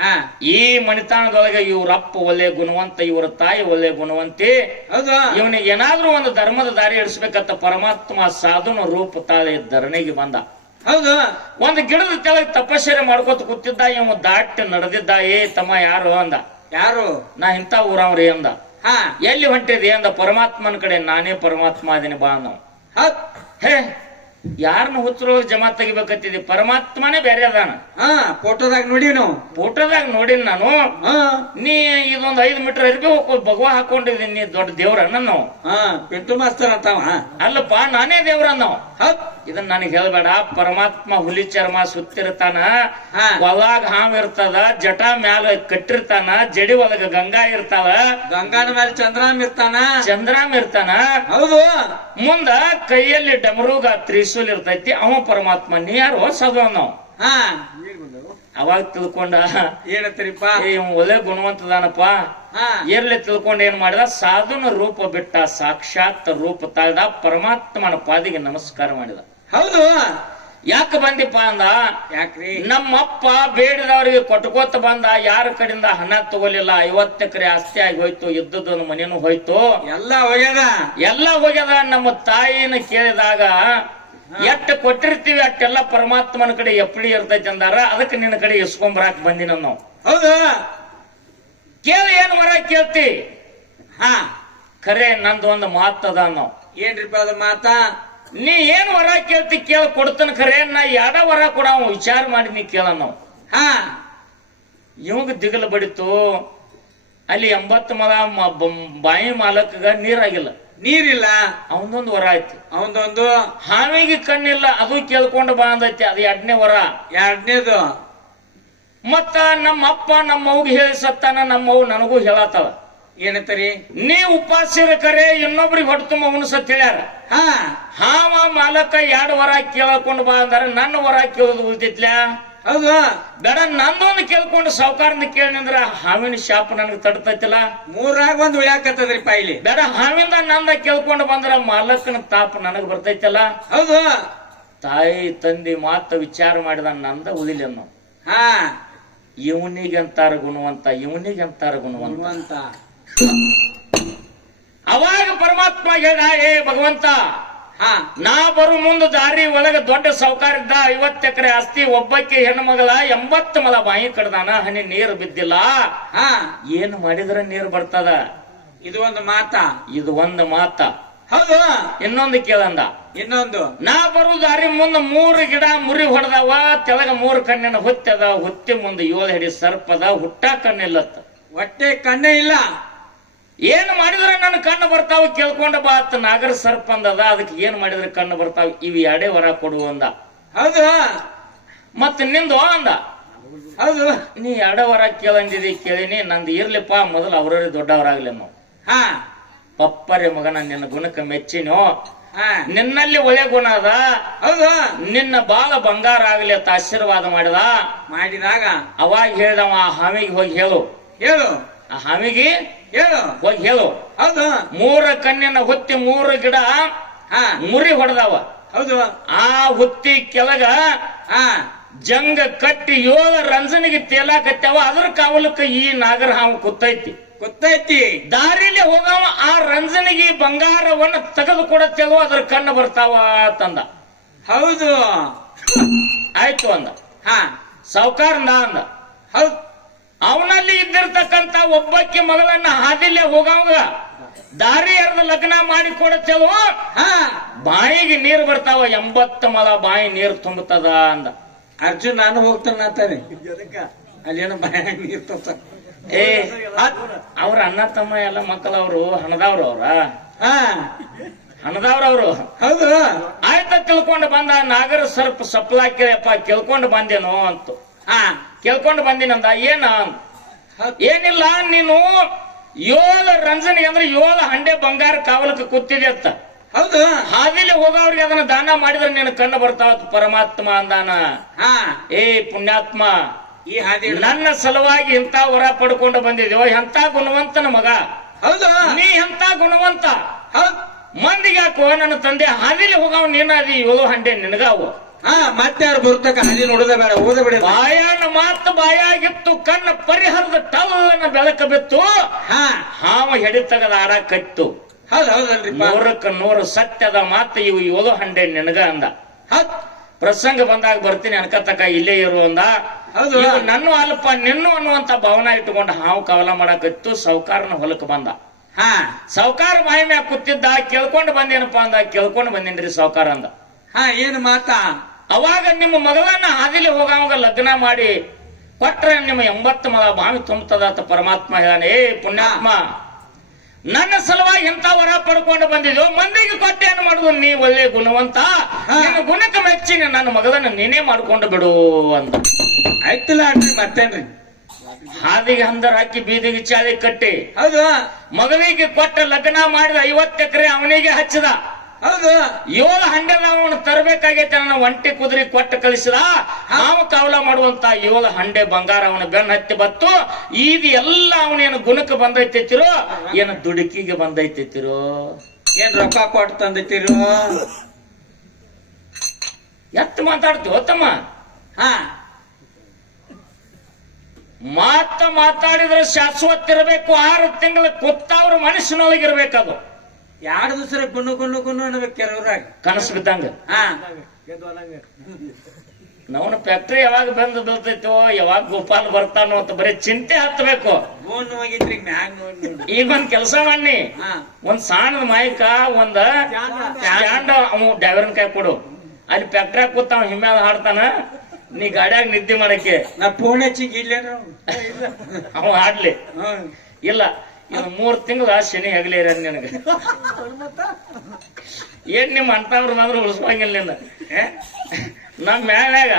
ಹಾ, ಈ ಮಣಿತಾಣದೊಳಗೆ ಇವ್ರಪ್ಪ ಒಳ್ಳೆ ಗುಣವಂತ, ಇವ್ರ ತಾಯಿ ಒಳ್ಳೆ ಗುಣವಂತಿ. ಹೌದು. ಇವನಿಗೆ ಏನಾದ್ರೂ ಒಂದು ಧರ್ಮದ ದಾರಿ ಹಿಡಿಸ್ಬೇಕಂತ ಪರಮಾತ್ಮ ಸಾಧುನ ರೂಪ ತಾಳೆ ಧರಣಿಗೆ ಬಂದ. ಹೌದು. ಒಂದು ಗಿಡದ ತೆಳಗೆ ತಪಶ್ಚರ್ಯ ಮಾಡ್ಕೋತ ಕೂತಿದ್ದ. ಇವ ದಾಟಿ ನಡೆದಿದ್ದ. ಏ ತಮ್ಮ ಯಾರು ಅಂದ. ಯಾರು? ನಾ ಇಂಥ ಊರವ್ರಿ ಅಂದ. ಹಾ, ಎಲ್ಲಿ ಹೊಂಟಿದೆ ಅಂದ. ಪರಮಾತ್ಮನ ಕಡೆ. ನಾನೇ ಪರಮಾತ್ಮ ಅದೀನಿ ಬಾ ಅಂದ. ಹೌದ್. ಹೇ, ಯಾರನ್ನ ಹುಚ್ಚರೊಳಗೆ ಜಮಾ ತೆಗಿಬೇಕತ್ತಿದ್ದಿ? ಪರಮಾತ್ಮನೇ ಬೇರೆ ಅದಾನ. ಹಾ, ಫೋಟೋದಾಗ ನೋಡಿ ನಾವು. ಫೋಟೋದಾಗ ನೋಡಿನ್ ನಾನು. ಹಾ, ನೀ ಇದೊಂದು 5 ಮೀಟರ್ ಇರ್ಬೇಕು, ಭಗವಾ ಹಾಕೊಂಡಿದ್ದೀನಿ. ನೀ ದೊಡ್ಡ ದೇವ್ರ ನಾವು. ಹಾ, ಪಿಂಟು ಮಾಸ್ತರ್ ಅಂತಾವ. ಅಲ್ಲಪ್ಪ, ನಾನೇ ದೇವ್ರ ನಾವು. ಹೌದ್. ಇದನ್ನ ನನಗೆ ಹೇಳ್ಬೇಡ. ಪರಮಾತ್ಮ ಹುಲಿ ಚರ್ಮ ಸುತ್ತಿರ್ತಾನ, ಹಾ, ಒಳಗ ಹಾವ್ ಇರ್ತದ, ಜಟ ಮ್ಯಾಲ ಕಟ್ಟಿರ್ತಾನ, ಜಡಿ ಒಳಗ ಗಂಗಾ ಇರ್ತಾವ, ಗಂಗಾನ ಮೇಲೆ ಚಂದ್ರಾಮ್ ಇರ್ತಾನ, ಚಂದ್ರಾಮ್ ಇರ್ತಾನ. ಹೌದು. ಮುಂದ ಕೈಯಲ್ಲಿ ಡಮರುಗ ತ್ರಿಶೂಲ್ ಇರ್ತೈತಿ. ಅವ ಪರಮಾತ್ಮ. ನೀ ಯಾರು? ಸಾಧು ನಾವು. ಹಾ, ಅವಾಗ ತಿಳ್ಕೊಂಡ, ಏನತ್ತರಿಪ್ಪ? ಇವ್ ಒಳ್ಳೆ ಗುಣವಂತದಾನಪ್ಪ. ಹಾ, ಏರ್ಲೆ ತಿಳ್ಕೊಂಡ ಏನ್ ಮಾಡಿದ? ಸಾಧುನ ರೂಪ ಬಿಟ್ಟ, ಸಾಕ್ಷಾತ್ ರೂಪ ತಾಳ್ದ, ಪರಮಾತ್ಮನ ಪಾದಿಗೆ ನಮಸ್ಕಾರ ಮಾಡಿದ. ಹೌದು. ಯಾಕೆ ಬಂದಿಪ್ಪ ಅಂದ. ಯಾಕ್ರಿ? ನಮ್ಮಪ್ಪ ಬೇಡಿದವರಿಗೆ ಕೊಟ್ಕೋತ ಬಂದ. ಯಾರ ಕಡೆಯಿಂದ ಹಣ ತಗೋಲಿಲ್ಲ. 50 ಎಕರೆ ಆಸ್ತಿ ಆಗಿ ಹೋಯ್ತು. ಇದ್ದದೊಂದು ಮನೇನು ಹೋಯ್ತು. ಎಲ್ಲ ಹೋಗ್ಯದ. ಎಲ್ಲ ಹೋಗ್ಯದ. ನಮ್ಮ ತಾಯಿನ ಕೇಳಿದಾಗ ಎಷ್ಟ ಕೊಟ್ಟಿರ್ತೀವಿ ಅಷ್ಟೆಲ್ಲ ಪರಮಾತ್ಮನ ಕಡೆ ಎಪ್ಪಡಿ ಇರ್ತೈತಿ ಅಂದಾರ. ಅದಕ್ಕೆ ನಿನ್ನ ಕಡೆ ಇಸ್ಕೊಂಬರಾಕ್ ಬಂದಿನ ನಾವು. ಹೌದು, ಕೇಳಿ ಏನ್ ವರ ಕೇಳ್ತಿ? ಹಾ ಖರೆ ನಂದು ಒಂದು ಮಾತದ ನಾವು. ಏನ್ರಿಪ್ಪ ಅದ ಮಾತಾ? ನೀ ಏನ್ ವರ ಕೇಳ್ತಿ ಕೇಳ ಕೊಡ್ತಾನ. ಖರೆ ನಾ ಯಾಡ ವರ ಕೊಡ ವಿಚಾರ ಮಾಡಿ ನೀ ಕೇಳ ನಾವು. ಹಾ ಇವಂಗ ದಿಗಲು ಬಡಿತು. ಅಲ್ಲಿ 80 ಮಲ ಬಾಯಿ ಮಾಲಕ್ಗ ನೀರಾಗಿಲ್ಲ, ನೀರಿಲ್ಲ. ಅವನದೊಂದು ವರ ಐತಿ. ಅವನದೊಂದು ಹಾವಿಗೆ ಕಣ್ಣಿಲ್ಲ, ಅದು ಕೇಳ್ಕೊಂಡು ಬಾ ಅಂದೈತಿ. ಅದು 2ನೇ ವರ. 2ನೇದು ಮತ್ತ ನಮ್ಮ ಅಪ್ಪ ನಮ್ಮ ಅವ್ಗೆ ಹೇಳಿ ಸತ್ತಾನ, ನಮ್ಮ ಅವ್ವ ನನಗೂ ಹೇಳತ್ತಾವ. ಏನಂತರಿ? ನೀ ಉಪಾಸಿರ ಕರೆ ಇನ್ನೊಬ್ರಿಗೆ ಹೊಟ್ಟು ತುಂಬ ಉಣಸತ್ ಹೇಳ್ಯಾರ. ಹಾ ಹಾವ ಮಾಲಕ 2 ವರ ಕೇಳ್ಕೊಂಡು ಬಾ ಅಂದಾರ. ನನ್ನ ವರ ಕೇಳೋದು ಉಳಿತೈತ್ಲ. ಹೌದು, ಬೇಡ ನಂದೊಂದು ಕೇಳ್ಕೊಂಡು ಸಾವುಕಾರನ ಕೇಳಿ ಅಂದ್ರ ಹಾವಿನ ಶಾಪ ನನಗೆ ತಡ್ತೈತಿಲ್ಲ. 3ರಾಗ ಒಂದು ಉಳ್ಯಾಕತ್ತದ್ರಿಪ್ಪ ಇಲ್ಲಿ. ಬೇಡ ಹಾವಿಂದ ನಂದ ಕೇಳ್ಕೊಂಡು ಬಂದ್ರ ಮಾಲಕನ ತಾಪ ನನಗ್ ಬರ್ತೈತಲ್ಲ. ಹೌದು, ತಾಯಿ ತಂದಿ ಮಾತ ವಿಚಾರ ಮಾಡಿದ ನಂದ ಉಳಿಲಿ ಅನ್ನೋ. ಹಾ ಇವನಿಗಂತಾರ ಗುಣವಂತ, ಇವನಿಗಂತಾರ ಗುಣವಂತ. ಅವಾಗ ಪರಮಾತ್ಮ ಹೇಳ, ಏ ಭಗವಂತ, ಹಾ ನಾ ಬರು ಮುಂದ ದಾರಿ ಒಳಗ ದೊಡ್ಡ ಸಾವುಕಾರ ಇದ್ದ. 50 ಎಕರೆ ಆಸ್ತಿ, ಒಬ್ಬಕ್ಕೆ ಹೆಣ್ಮಗಳ 80 ಮಲ ಬಾಯಿ ಕಡ್ದಾನ, ಹನಿ ನೀರು ಬಿದ್ದಿಲ್ಲ. ಹಾ ಏನು ಮಾಡಿದ್ರ ನೀರು ಬರ್ತದ? ಇದು ಒಂದು ಮಾತಾ? ಇದು ಒಂದು ಮಾತ. ಹೌದು, ಇನ್ನೊಂದು ಕೇಳಂದ. ಇನ್ನೊಂದು, ನಾ ಬರು ದಾರಿ ಮುಂದ 3 ಗಿಡ ಮುರಿ ಹೊಡೆದವ, ತೆಳಗ 3 ಕಣ್ಣಿನ ಹುತ್ತದ, ಹುತ್ತಿ ಮುಂದೆ 7 ಹಿಡಿ ಸರ್ಪದ, ಹುಟ್ಟ ಕಣ್ಣಿಲ್ಲತ್ತ. ಹೊಟ್ಟೆ ಕಣ್ಣೇ ಇಲ್ಲ. ಏನ್ ಮಾಡಿದ್ರೆ ನನ್ನ ಕಣ್ಣು ಬರ್ತಾವ ಕೇಳ್ಕೊಂಡ ಬಾ ಅತ್ತ. ನಾಗರ ಸರ್ಪ ಅಂದದ, ಅದಕ್ಕೆ ಏನ್ ಮಾಡಿದ್ರೆ ಕಣ್ಣು ಬರ್ತಾವ? ಇವು 2 ವರ ಕೊಡುವ ಅಂದ. ಹೌದು, ಮತ್ತ ನಿಂದು ಅಂದ. ಹೌದು, ನೀ 2 ವರ ಕೇಳಂದಿದಿ, ಕೇಳಿನಿ. ನಂದು ಇರ್ಲಿಪ್ಪ, ಮೊದಲು ಅವ್ರವ್ರೆ ದೊಡ್ಡವರಾಗ್ಲಿ ನಾವು. ಹಾ ಪಪ್ಪರೆ ಮಗನ ನಿನ್ನ ಗುಣಕ್ಕೆ ಮೆಚ್ಚಿನೋ. ಹಾ ನಿನ್ನಲ್ಲಿ ಒಳ್ಳೆ ಗುಣ ಅದ. ಹೌದು, ನಿನ್ನ ಬಾಳ ಬಂಗಾರ ಆಗ್ಲಿ ಅಂತ ಆಶೀರ್ವಾದ ಮಾಡಿದಾಗ ಅವಾಗ ಹೇಳ್ದವ, ಆ ಹಾವಿಗೆ ಹೋಗಿ ಹೇಳು. ಹೇಳು, ಆ ಹಾವಿಗೆ ಹೇಳು, ಹೋಗಿ ಹೇಳು. ಹೌದು, 3 ಕಣ್ಣಿನ ಹುತ್ತಿ 3 ಗಿಡ ಹಾ ಮುರಿ ಹೊಡೆದವ. ಹೌದು, ಆ ಹುತ್ತಿ ಕೆಳಗ ಹಾ ಜಂಗ ಕಟ್ಟಿ 7 ರಂಜನಿಗೆ ತೇಲಾಕತ್ಯಾವ. ಅದ್ರ ಕಾವಲಕ್ಕ ಈ ನಾಗರ ಹಾವು ಕೂತೈತಿ. ಗೊತ್ತೈತಿ. ದಾರಿಲಿ ಹೋಗವ ಆ ರಂಜನಿಗೆ ಬಂಗಾರವನ್ನ ತೆಗೆದು ಕೊಡತ್ತೇವೋ, ಅದ್ರ ಕಣ್ಣು ಬರ್ತಾವ ತಂದ. ಹೌದು, ಆಯ್ತು ಅಂದ. ಹಾ ಸಾವುಕಾರನ ಅಂದ. ಹೌದು, ಅವನಲ್ಲಿ ಇದ್ದಿರ್ತಕ್ಕಂತ ಒಬ್ಬಕ್ಕೆ ಮಗಳನ್ನ ಹಾದಿಲೆ ಹೋಗವಾಗ ದಾರಿ ಎರೆದು ಲಗ್ನ ಮಾಡಿ ಕೊಡತ್ತೇವೋ, ಹಾ ಬಾಯಿಗೆ ನೀರು ಬರ್ತಾವ. 80 ಮಲ ಬಾಯಿ ನೀರು ತುಂಬುತ್ತದ ಅಂದ. ಅರ್ಜುನ್ ನಾನು ಹೋಗ್ತಾನ ಅಂತಾನೆ. ಅಲ್ಲೇನೋ ಬಾಯ ನೀರ್ ತೋರ್ಸ. ಏ ಅವ್ರ ಅಣ್ಣ ತಮ್ಮ ಎಲ್ಲ ಮಕ್ಕಳವ್ರು ಹಣದವ್ರು. ಅವ್ರ ಹಾ ಹಣದವ್ರವ್ರು. ಹೌದು, ಆಯ್ತ ತಿಳ್ಕೊಂಡು ಬಂದ. ನಾಗರ ಸರ್ಪ ಸಪ್ಲಾ ಕೇಳಪ್ಪ, ಕೇಳ್ಕೊಂಡು ಬಂದೇನೋ ಅಂತ. ಹಾ ಕೇಳ್ಕೊಂಡು ಬಂದಿನಂದ. ಏನ? ಏನಿಲ್ಲ, ನೀನು 7 ರಂಜನಿಗೆ ಅಂದ್ರೆ 7 ಹಂಡೆ ಬಂಗಾರ ಕಾವಲಕ್ಕೆ ಕೂತಿದೆ ಅಂತ. ಹೌದು, ಹಾದಿಲಿ ಹೋಗೋವ್ರಿಗೆ ಅದನ್ನ ದಾನ ಮಾಡಿದ್ರೆ ನೀನು ಕಣ್ಣು ಬರ್ತಾವ ಪರಮಾತ್ಮ ಅಂದಾನ. ಹಾ ಏ ಪುಣ್ಯಾತ್ಮ, ಈ ಹಾದಿ ನನ್ನ ಸಲುವಾಗಿ ಇಂಥ ವರ ಪಡ್ಕೊಂಡು ಬಂದಿದ್ಯೋ. ಎಂತ ಗುಣವಂತನ ಮಗ ಹೌದು, ನೀ, ಎಂತ ಗುಣವಂತ. ಹೌದು, ಮಂದಿಗೆ ಯಾಕೋ ನನ್ನ ತಂದೆ ಹಾದಿಲಿ ಹೋಗವ್ ನೀನಾದಿ 7 ಹಂಡೆ ನಿನಗಾವು. ಹಾ ಮತ್ತೆ ಯಾರು ಬರ್ತಕ್ಕ ಹಾದಿ ನೋಡೋದ ಬೇಡ, ಓದ ಬೇಡ. ಬಾಯನ ಮಾತು ಬಾಯಾಗಿತ್ತು, ಕಣ್ಣ ಪರಿಹರದ ಟಲ್ಲನ ಬೆಳಕ ಬಿತ್ತು. ಹಾ ಹಾವ ಹೆಡಿ ತಗದ ಆಡ ಕತ್ತು. ಹೌದು, ಹೌದಲ್ರಿ. 100ಕ್ಕೆ 100 ಸತ್ಯದ ಮಾತು. ಇವು 7 ಹಂಡೆ ನಿನಗ ಅಂದ. ಹೌದ್, ಪ್ರಸಂಗ ಬಂದಾಗ ಬರ್ತೀನಿ ಅನ್ಕತಕ್ಕ ಇಲ್ಲೇ ಇರು ಅಂದ. ಹೌದು, ಇವು ನನ್ನ ಅಲ್ಪ ನಿನ್ನು ಅನ್ನುವಂತ ಭಾವನಾ ಇಟ್ಟುಕೊಂಡು ಹಾವು ಕವಲ ಮಾಡಕತ್ತು. ಸಾವುಕಾರನ ಹೊಲಕ್ಕೆ ಬಂದ. ಹಾ ಸಾವುಕಾರ ಬಾಯಿ ಮ್ಯಾಗ ಕೂತಿದ್ದ. ಕೇಳ್ಕೊಂಡು ಬಂದೇನಪ್ಪ ಅಂದ. ಕೇಳ್ಕೊಂಡು ಬಂದೇನ್ರಿ ಸಾವುಕಾರ ಅಂದ. ಹಾ ಏನು ಮಾತಾ? ಅವಾಗ ನಿಮ್ಮ ಮಗಳನ್ನ ಹಾದಿಲಿ ಹೋಗವಾಗ ಲಗ್ನ ಮಾಡಿ ಕೊಟ್ರೆ ನಿಮ್ಮ 80 ಮಲ ಬಾವಿ ತುಂಬುತ್ತದ ಪರಮಾತ್ಮ ಹೇಳಾನೆ. ಏ ಪುಣ್ಯಾತ್ಮ, ನನ್ನ ಸಲುವಾಗಿ ಎಂತ ವರ ಪಡ್ಕೊಂಡು ಬಂದಿದ್ಯೋ, ಮಂದಿಗೆ ಕೊಟ್ಟೆ ಏನು ಮಾಡುದು? ನೀ ಒಳ್ಳೆ ಗುಣವಂತ, ನಿನ್ನ ಗುಣಕ್ಕೆ ಮೆಚ್ಚಿ ನನ್ನ ಮಗಳನ್ನ ನೀನೇ ಮಾಡ್ಕೊಂಡು ಬಿಡು ಅಂತ. ಆಯ್ತಲ್ಲ ಅನ್ರಿ, ಮತ್ತೇನ್ರಿ? ಹಾದಿಗೆ ಹಂದರ್ ಹಾಕಿ ಬೀದಿಗೆ ಚಾಳಿ ಕಟ್ಟಿ ಹೌದು, ಮಗಳಿಗೆ ಕೊಟ್ಟ ಲಗ್ನ ಮಾಡಿದ. 50 ಎಕರೆ ಅವನಿಗೆ ಹಚ್ಚಿದ. ಹೌದು, 7 ಹಂಡೆದ ಅವನು ತರಬೇಕಾಗೈತೆ. ನನ್ನ ಒಂಟಿ ಕುದುರೆ ಕೊಟ್ಟು ಕಳಿಸಿದ. ಹಾವು ಕಾವಲ ಮಾಡುವಂತ 7 ಹಂಡೆ ಬಂಗಾರ ಅವನ ಬೆನ್ನ ಹತ್ತಿ ಬತ್ತು. ಇದು ಎಲ್ಲ ಅವನೇನು ಗುಣಕ್ಕೆ ಬಂದೈತಿರೋ, ಏನು ದುಡುಕಿಗೆ ಬಂದೈತಿರೋ? ಏನ್ ರೊಕ್ಕ ಕೊಟ್ಟು ತಂದಿಟ್ಟಿರು? ಎತ್ತು ಮಾತಾಡ್ತೀವ ತಮ್ಮ? ಹಾ ಮಾತಾಡಿದ್ರೆ ಶಾಶ್ವತ ಇರಬೇಕು. 6 ತಿಂಗಳ ಕುತ್ತವ್ರ ಮನುಷ್ಯನೊಳಗಿರ್ಬೇಕದು. ಎರಡು ದಿವಸ ಗುನ್ನು ಅನ್ಬೇಕು ಕೆಲವ್ರಾಗ ಕನಸು ಬಿದ್ದಂಗ ಹಾ ನವನ ಫ್ಯಾಕ್ಟ್ರಿ ಯಾವಾಗ ಬಂದು ಬೀಳ್ತೈತೋ ಯಾವಾಗ ಗೋಪಾಲ್ ಬರ್ತಾನೋ ಅಂತ ಬರೀ ಚಿಂತೆ ಹತ್ತಬೇಕು. ಗೋನ್ ಹೋಗಿದ್ರಿ ಮ್ಯಾಗ ನೋಡಿ ಈಗ ಒಂದ್ ಕೆಲಸ ಮಾಡಿ, ಹಾ ಒಂದ್ ಸಣ್ಣ ಮಾಯಿಕ ಒಂದ್ ಸ್ಟ್ಯಾಂಡ್ ಅವ್ ಡ್ರೈವರ್ನ ಕೈ ಕೊಡು, ಅಲ್ಲಿ ಫ್ಯಾಕ್ಟ್ರಿ ಕೂತ ಅವ್ ಹಿಮ್ಮ್ಯಾಗ ಹಾಡ್ತಾನ, ನೀ ಗಾಡ್ಯಾಗ ನಿದ್ದೆ ಮಾಡಕ್ಕೆ ನಾ ಫೋನ್ ಹಚ್ಚಿಗೆ ಇಲ್ಲೇನ ಅವ ಹಾಡ್ಲಿ. ಹ್ಮ್ ಇಲ್ಲ ಇನ್ನು 3 ತಿಂಗಳ ಶನಿ ಹಗಲೇರ ನಿನಗ ಏನ್ ನಿಮ್ ಅಂತವ್ರ ಮಾತ್ರ ಉಳಿಸ್ಬಂಗಿಲ್ಲ ನಿನ್ನ. ನಮ್ ಮ್ಯಾಗ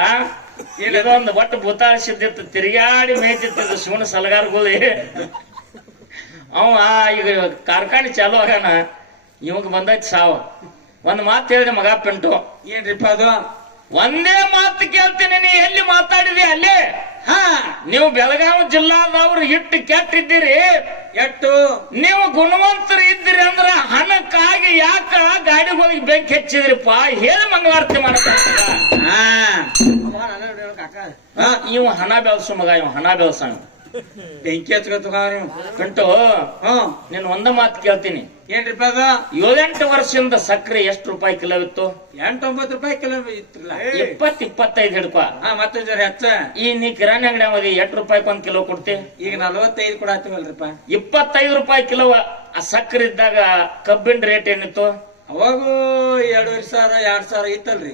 ಇದೊಂದು ಒಟ್ಟು ಭೂತಾಳ ಸಿದ್ದಿತ್ತು, ತಿರುಗಾಡಿ ಮೇಯ್ತಿತ್ತು ಶಿವನ ಸಲಗಾರಗಳು. ಅವ ಈಗ ಕಾರ್ಖಾನೆ ಚಾಲು ಆಗಾನ, ಇವಾಗ ಬಂದೈತಿ ಸಾವು. ಒಂದ್ ಮಾತು ಹೇಳಿದೆ ಮಗ ಪೆಂಟು, ಏನ್ರಿಪ್ಪ ಅದು? ಒಂದೇ ಮಾತು ಕೇಳ್ತೀನಿ, ನೀ ಎಲ್ಲಿ ಮಾತಾಡಿದಿ ಅಲ್ಲೇ. ಹಾ ನೀವು ಬೆಳಗಾವಿ ಜಿಲ್ಲಾದವ್ರು ಇಟ್ಟು ಕೆಟ್ಟಿದ್ದೀರಿ, ಎಟ್ಟು ನೀವು ಗುಣವಂತರು ಇದ್ದೀರಿ ಅಂದ್ರ ಹಣಕ್ಕಾಗಿ ಯಾಕ ಗಾಡಿಗಳಿಗೆ ಬೆಂಕಿ ಹೆಚ್ಚಿದ್ರಿಪ್ಪ ಹೇಳಿ ಮಂಗಳಾರತಿ ಮಾಡ್ತಾರೆ. ಇವ ಹಣ ಬೆಳ್ಸು ಮಗ, ಇವ ಹಣ ಬೆಳ್ಸ ಬೆಂಕಿ ಹಚ್ಕೊತ ಕಂಟು. ಹ್ಮ್ ನೀನ್ ಒಂದ ಮಾತು ಕೇಳ್ತೀನಿ, ಏನ್ರಿಪ್ಪ ಅದು? 7-8 ವರ್ಷದಿಂದ ಸಕ್ಕರೆ ಎಷ್ಟು ರೂಪಾಯಿ ಕಿಲೋ ಇತ್ತು? 8-9 ರೂಪಾಯಿ ಕಿಲೋ ಇತ್ರಲ್ಲ. 20-25 ಹಿಡ್ಕ. ಹಾ ಮತ್ತೆ ಜರ ಹೆಚ್ಚ. ಈ ನೀ ಕಿರಾಣಿ ಅಂಗಡಿ ಅವಧಿ 8 ರೂಪಾಯಿ ಒಂದ್ ಕಿಲೋ ಕೊಡ್ತಿ, ಈಗ 45 ಕೂಡ ಆತೀವಲ್ರಿಪ್ಪ. 25 ರೂಪಾಯಿ ಕಿಲೋ ಸಕ್ಕರೆ ಇದ್ದಾಗ ಕಬ್ಬಿನ ರೇಟ್ ಏನಿತ್ತು? ಅವಾಗೂ 2,500 2,000 ಇತ್ತಲ್ರಿ.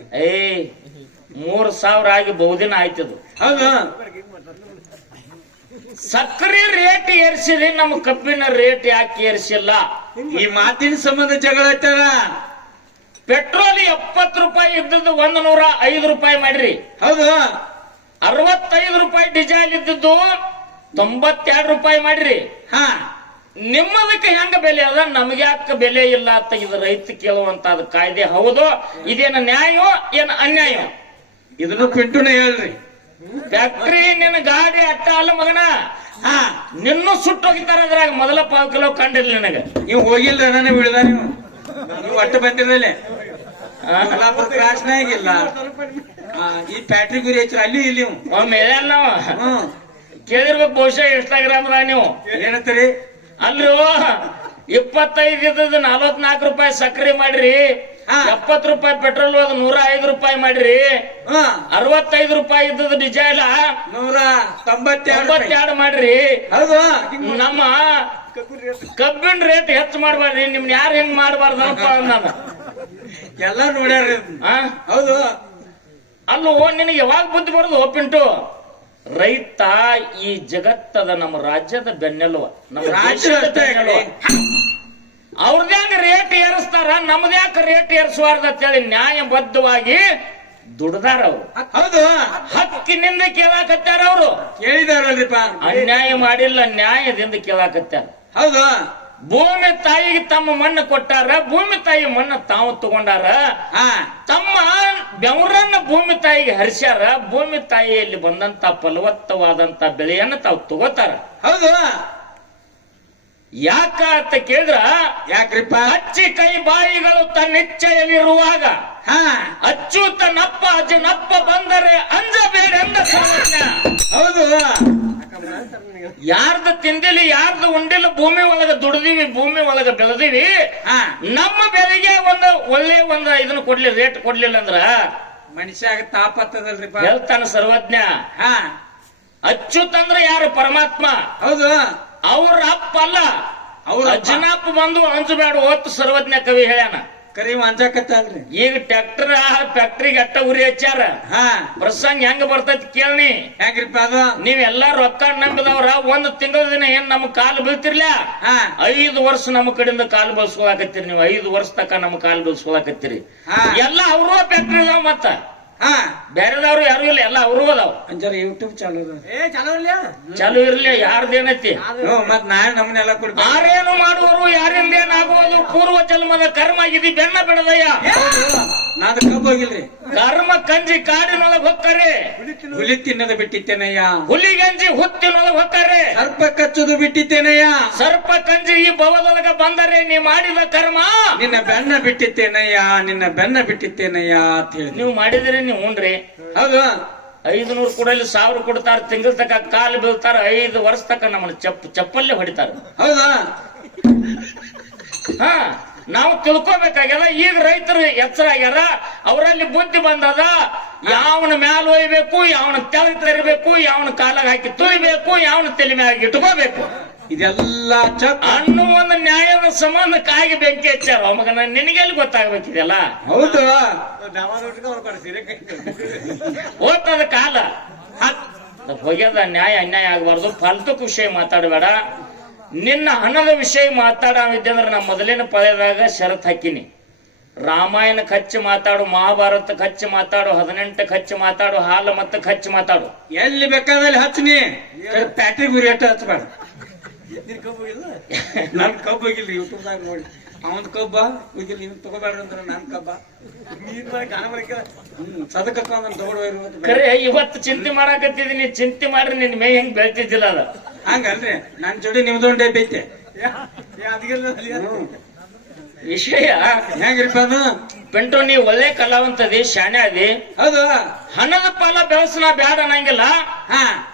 3,000 ಆಗಿ ಬಹುದಿನ ಆಯ್ತದು. ಹೌದು. ಸಕ್ಕರೆ ರೇಟ್ ಏರ್ಸಿರಿ, ನಮ್ಮ ಕಬ್ಬಿನ ರೇಟ್ ಯಾಕೆ ಏರ್ಸಿಲ್ಲ? ಈ ಮಾತಿನ ಸಂಬಂಧ ಜಗಳ ಐತದ. ಪೆಟ್ರೋಲ್ 70 ರೂಪಾಯಿ ಇದ್ದದ್ದು 105 ರೂಪಾಯಿ ಮಾಡ್ರಿ. ಹೌದು. 65 ರೂಪಾಯಿ ಡೀಸೆಲ್ ಇದ್ದದ್ದು 92 ರೂಪಾಯಿ ಮಾಡ್ರಿ. ಹಾ ನಿಮ್ಮದಕ್ಕೆ ಹೆಂಗ ಬೆಲೆ ಅದ, ನಮ್ಗೆ ಯಾಕೆ ಬೆಲೆ ಇಲ್ಲ ಅಂತ ಇದು ರೈತ ಕೇಳುವಂತದ ಕಾಯ್ದೆ ಹೌದು. ಇದೇನ ನ್ಯಾಯೋ ಏನ ಅನ್ಯಾಯ? ಇದನ್ನು ಪಿಂಟುನೇ ಹೇಳ್ರಿ. ಫ್ಯಾಕ್ಟ್ರಿ ನಿನ್ನ ಗಾಡಿ ಅಟ್ಟ ಅಲ್ಲ ಮಗನ, ಹಾ ನಿನ್ನೂ ಸುಟ್ಟೋಗಿತಾರ ಅದ್ರಾಗ. ಮೊದಲ 1/4 ಕಿಲೋ ಕಂಡಿಲ್ಲ ನಿನಗ. ನೀವು ಹೋಗಿಲ್ರ, ನಾನು ಬಿಡದ ನೀವು ಒಟ್ಟು ಬಂದಿರಲಿ ಕಲಾಪುರ ಕ್ರಾಸ್ನಾಗಿಲ್ಲ. ಈ ಫ್ಯಾಕ್ಟ್ರಿ ಗುರಿ ಹಚ್ಚಿರ ಅಲ್ಲಿ ಇಲ್ಲಿ ಒಮ್ಮೆ ನಾವು ಹ್ಮ್ ಕೇಳಿರ್ಬೇಕು ಬಹುಶಃ ಇನ್ಸ್ಟಾಗ್ರಾಮ್ದಾಗ ನೀವು. ಏನಂತೀರಿ? ಅಲ್ರಿ 25 ಇದ್ದದ್ದು 44 ರೂಪಾಯಿ ಸಕ್ಕರೆ ಮಾಡ್ರಿ, 70 ರೂಪಾಯಿ ಪೆಟ್ರೋಲ್ 105 ರೂಪಾಯಿ ಮಾಡ್ರಿ, 65 ರೂಪಾಯಿ ಇದ್ದದ್ದು ಡಿಸೈಲ್ 192 ಮಾಡ್ರಿ. ಹೌದು. ನಮ್ಮ ಕಬ್ಬಿನ ರೇಟ್ ಹೆಚ್ಚು ಮಾಡ್ಬಾರ್ರಿ, ನಿಮ್ನ ಯಾರು ಹೆಂಗ್ ಮಾಡ್ಬಾರ್ದಪ್ಪ ನಾನು ಎಲ್ಲ ನೋಡ್ಯಾರ. ಹೌದು. ಅಲ್ಲೂ ನಿನಗೆ ಯಾವಾಗ ಬುದ್ಧಿ ಬರೋದು ಪಿಂಟು? ರೈತ ಈ ಜಗತ್ತದ ನಮ್ಮ ರಾಜ್ಯದ ಬೆನ್ನೆಲುವ, ನಮ್ಮ ರಾಜ್ಯದ ಬೆನ್ನೆಲುವ. ಅವ್ರದ್ಯಾಕ ರೇಟ್ ಏರಿಸ್ತಾರ, ನಮ್ದ್ಯಾಕ ರೇಟ್ ಏರಿಸಬಾರ್ದು ಅಂತೇಳಿ ನ್ಯಾಯಬದ್ಧವಾಗಿ ದುಡ್ದಾರ ಅವ್ರು. ಹೌದು. ಹಕ್ಕಿನಿಂದ ಕೇಳಾಕತ್ತಾರ ಅವರು. ಕೇಳಿದಾರಲ್ರಿಪ್ಪ. ಅನ್ಯಾಯ ಮಾಡಿಲ್ಲ, ನ್ಯಾಯದಿಂದ ಕೇಳಾಕತ್ತಾರ. ಹೌದು. ಭೂಮಿ ತಾಯಿಗೆ ತಮ್ಮ ಮಣ್ಣು ಕೊಟ್ಟಾರ, ಭೂಮಿ ತಾಯಿ ಮಣ್ಣು ತಾವು ತಗೊಂಡಾರ, ತಮ್ಮ ಬೆವರನ್ನ ಭೂಮಿ ತಾಯಿಗೆ ಹರಿಸ್ಯಾರ. ಭೂಮಿ ತಾಯಿಯಲ್ಲಿ ಬಂದಂತ ಫಲವತ್ತವಾದಂತ ಬೆಳೆಯನ್ನ ತಾವು ತಗೋತಾರ. ಹೌದು. ಯಾಕ ಅಂತ ಕೇಳಿದ್ರ, ಯಾಕ್ರಿಪ್ಪ? ಹಚ್ಚಿ ಕೈ ಬಾಯಿಗಳು ತನ್ನಿಚ್ಛೆಯಲ್ಲಿರುವಾಗ ಅಚ್ಚುತನಪ್ಪ ಅಜನಪ್ಪ ಬಂದರೆ ಅಂಜಬೇಡ ಎಂದ ಸರ್ವಜ್ಞ. ಹೌದು. ಯಾರ್ದು ತಿಂದಿಲಿ, ಯಾರ್ದು ಉಂಡಿಲ್ಲ, ಭೂಮಿ ಒಳಗ ದುಡ್ದಿವಿ, ಭೂಮಿ ಒಳಗ ಬೆಳೆದಿವಿ. ನಮ್ಮ ಬೆಲೆಗೆ ಒಳ್ಳೆ ಇದನ್ನ ಕೊಡ್ಲಿ, ರೇಟ್ ಕೊಡ್ಲಿಲ್ಲ ಅಂದ್ರ ಮನುಷ್ಯಾಗ ತಾಪತ್ತದಲ್ರಿಪ್ಪ. ಹೇಳ್ತಾನ ಸರ್ವಜ್ಞ. ಅಚ್ಚುತಂದ್ರ ಯಾರು? ಪರಮಾತ್ಮ. ಹೌದು. ಅವ್ರ ಅಪ್ಪ ಅಲ್ಲ, ಅವ್ರ ಅಜ್ಜನಪ್ಪ ಬಂದು ಅಂಜಬೇಡ ಓತ್ತು ಸರ್ವಜ್ಞ ಕವಿ ಹೇಳ್ಯಾನ. ಕರಿ ಅಂಜಾಕತ್ತಲ್ರಿ. ಈಗ ಟ್ರ್ಯಾಕ್ಟರ್ ಫ್ಯಾಕ್ಟ್ರಿಗೆ ಅಟ್ಟ ಉರಿ ಹಚ್ಚಾರ. ಪ್ರಸಂಗ ಹೆಂಗ ಬರ್ತೈತಿ ಕೇಳಿ. ಹೆಂಗ್ರಿಪ್ಪ ಅದು? ನೀವೆಲ್ಲಾ ರೊಕ್ಕ ನಂಬಿದವ್ರ 1 ತಿಂಗಳ ದಿನ ಏನ್ ನಮ್ ಕಾಲು ಬೀಳ್ತಿರ್ಲ, 5 ವರ್ಷ ನಮ್ಮ ಕಡೆಯಿಂದ ಕಾಲು ಬಳಸ್ಕೊಳಕತ್ತೀರಿ. ನೀವು 5 ವರ್ಷ ತಕ ನಮ್ಮ ಕಾಲು ಬಳಸ್ಕೊಳಕತ್ತೀರಿ. ಎಲ್ಲ ಅವರು ಫ್ಯಾಕ್ಟ್ರಿ ಅದಾವ, ಮತ್ತ ಬೇರೆದವ್ರು ಯಾರು ಇಲ್ಲ, ಎಲ್ಲ ಅವರು ಅದಾವ. ಅಂಜಾರ ಯೂಟ್ಯೂಬ್ ಚಾಲು ಇರ್ಲಿ, ಯಾರ್ದೇನೈತಿ ಮತ್ ನಾಳೆ ನಮ್ಮನ್ನೆಲ್ಲ ಕೊಡ್ಬೇಕು. ಯಾರೇನು ಮಾಡುವರು, ಯಾರಿಂದ ಏನಾಗುವುದು ಪೂರ್ವ ಜನ್ಮದ ಕರ್ಮ ಇದಿ ಬೆನ್ನ ಬಿಡದಯ್ಯ. ನಾದ ಕಬ್ಬ ಹೋಗಿಲ್ರಿ. ಕರ್ಮ ಕಂಜಿ ಕಾಡಿನೊಳಗ್ ಹೊಕ್ಕರೆ, ಹುಲಿ ತಿನ್ನೋದು ಬಿಟ್ಟಿತ್ತೇನಯ್ಯ. ಹುಲಿ ಗಂಜಿ ಹುತ್ತಿನೊಳಗ್ ಹೊಕ್ಕರೆ, ಸರ್ಪ ಕಚ್ಚೋದು ಬಿಟ್ಟಿತ್ತೇನಯ್ಯ. ಸರ್ಪ ಕಂಜಿ ಈ ಭವದೊಳಗ ಬಂದರೆ ನೀ ಮಾಡಿದ ಕರ್ಮ ನಿನ್ನ ಬೆನ್ನ ಬಿಟ್ಟಿತ್ತೇನಯ್ಯ, ನಿನ್ನ ಬೆನ್ನ ಬಿಟ್ಟಿತ್ತೇನಯ್ಯ ಅಂತ ಹೇಳಿ ನೀವು ಮಾಡಿದ್ರಿ. ನೀವು ಉಂಡ್ರಿ. ಹೌದು. 500 ಕೊಡಲಿ 1000 ಕೊಡ್ತಾರ, ತಿಂಗಳ ತಕ ಕಾಲು ಬೀಳ್ತಾರ, 5 ವರ್ಷ ತಕ ನಮ್ಮನ್ನ ಚಪ್ಪಲ್ಲೇ ಹೊಡಿತಾರ. ಹೌದಾ? ನಾವು ತಿಳ್ಕೊಬೇಕಾಗ್ಯದ. ಈಗ ರೈತರು ಎಚ್ಚರ ಆಗ್ಯಾರ, ಅವರಲ್ಲಿ ಬುದ್ಧಿ ಬಂದದ. ಯಾವನ ಮ್ಯಾಲ ಒಯ್ಬೇಕು, ಯಾವನ ತೆಳಗ್ ತರಬೇಕು, ಯಾವನ ಕಾಲಾಗ ಹಾಕಿ ತುಳಿಬೇಕು, ಯಾವನ ತಲೆ ಮ್ಯಾಗ ಇಟ್ಕೋಬೇಕು, ಇದೆಲ್ಲ ಚಕ್ ಅನ್ನೋ ಒಂದು ನ್ಯಾಯದ ಸಂಬಂಧಕ್ಕಾಗಿ ಬೆಂಕಿ ಹಚ್ಚಾರ ಮಗನ. ನಿನಗೆಲ್ಲಿ ಗೊತ್ತಾಗ್ಬೇಕಿದೆಲ್ಲ? ಹೌದು. ಓದ್ತದ ಕಾಲ ಹೋಗ್ಯದ. ನ್ಯಾಯ ಅನ್ಯಾಯ ಆಗಬಾರ್ದು. ಫಾಲ್ತುಕ್ ವಿಷಯ ಮಾತಾಡಬೇಡ. ನಿನ್ನ ಹಣದ ವಿಷಯ ಮಾತಾಡಿದ್ದೆ ಅಂದ್ರೆ ನಾ ಮೊದಲಿನ ಪದದಾಗ ಷರತ್ ಹಾಕಿನಿ. ರಾಮಾಯಣಕ್ಕೆ ಹಚ್ಚಿ ಮಾತಾಡು, ಮಹಾಭಾರತಕ್ಕೆ ಹಚ್ಚಿ ಮಾತಾಡು, 18ಕ್ಕೆ ಹಚ್ಚಿ ಮಾತಾಡು, ಹಾಲು ಮತ್ತೆ ಹಚ್ಚಿ ಮಾತಾಡು. ಎಲ್ಲಿ ಬೇಕಾದಲ್ಲಿ ಹಚ್ಚನಿ. ಪ್ಯಾಟ್ರಿ ಗುರಿ ಅಟ್ಟ ಹಚ್ಚಬೇಡ. ನನ್ ಕಬ್ಬು ಹೋಗಿಲ್ರಿ ಯೂಟ್ಯೂಬ್ದಾಗ ನೋಡಿ. ಅವನ್ ಕಬ್ಬ ಹೋಗಿಲ್ಲ, ಇವ್ ತಗೋಬೇಡ್ರಿ ಅಂದ್ರ ನನ್ ಕಬ್ಬ ಸದಕ ತಗೊಂಡು ಖರೆ ಇವತ್ತು ಚಿಂತೆ ಮಾಡಾಕತ್ತಿದೀನಿ. ಚಿಂತೆ ಮಾಡ್ರಿ ನಿನ್ ಮೇ ಹೆಂಗ್ ಬೆಳ್ತಿದ್ದಿಲ್ಲ ಅದ. ಹಂಗಲ್ರಿ ನನ್ ಜೋಡಿ ನಿಮ್ದೊಂದು ಡಬ್ಬಿ ಐತೆ. ವಿಷಯ ಹೆಂಗ್ರಿಪ್ಪ ಅದು? ಪೆಂಟು ನೀ ಒಳ್ಳೆ ಕಲಾವಂತದಿ, ಶಾಣೆ ಅದಿ. ಹೌದು. ಹಣದ ಪಾಲ ಬೆಳಸನ ಬ್ಯಾಡ ಅನ್ನಂಗಿಲ್ಲ.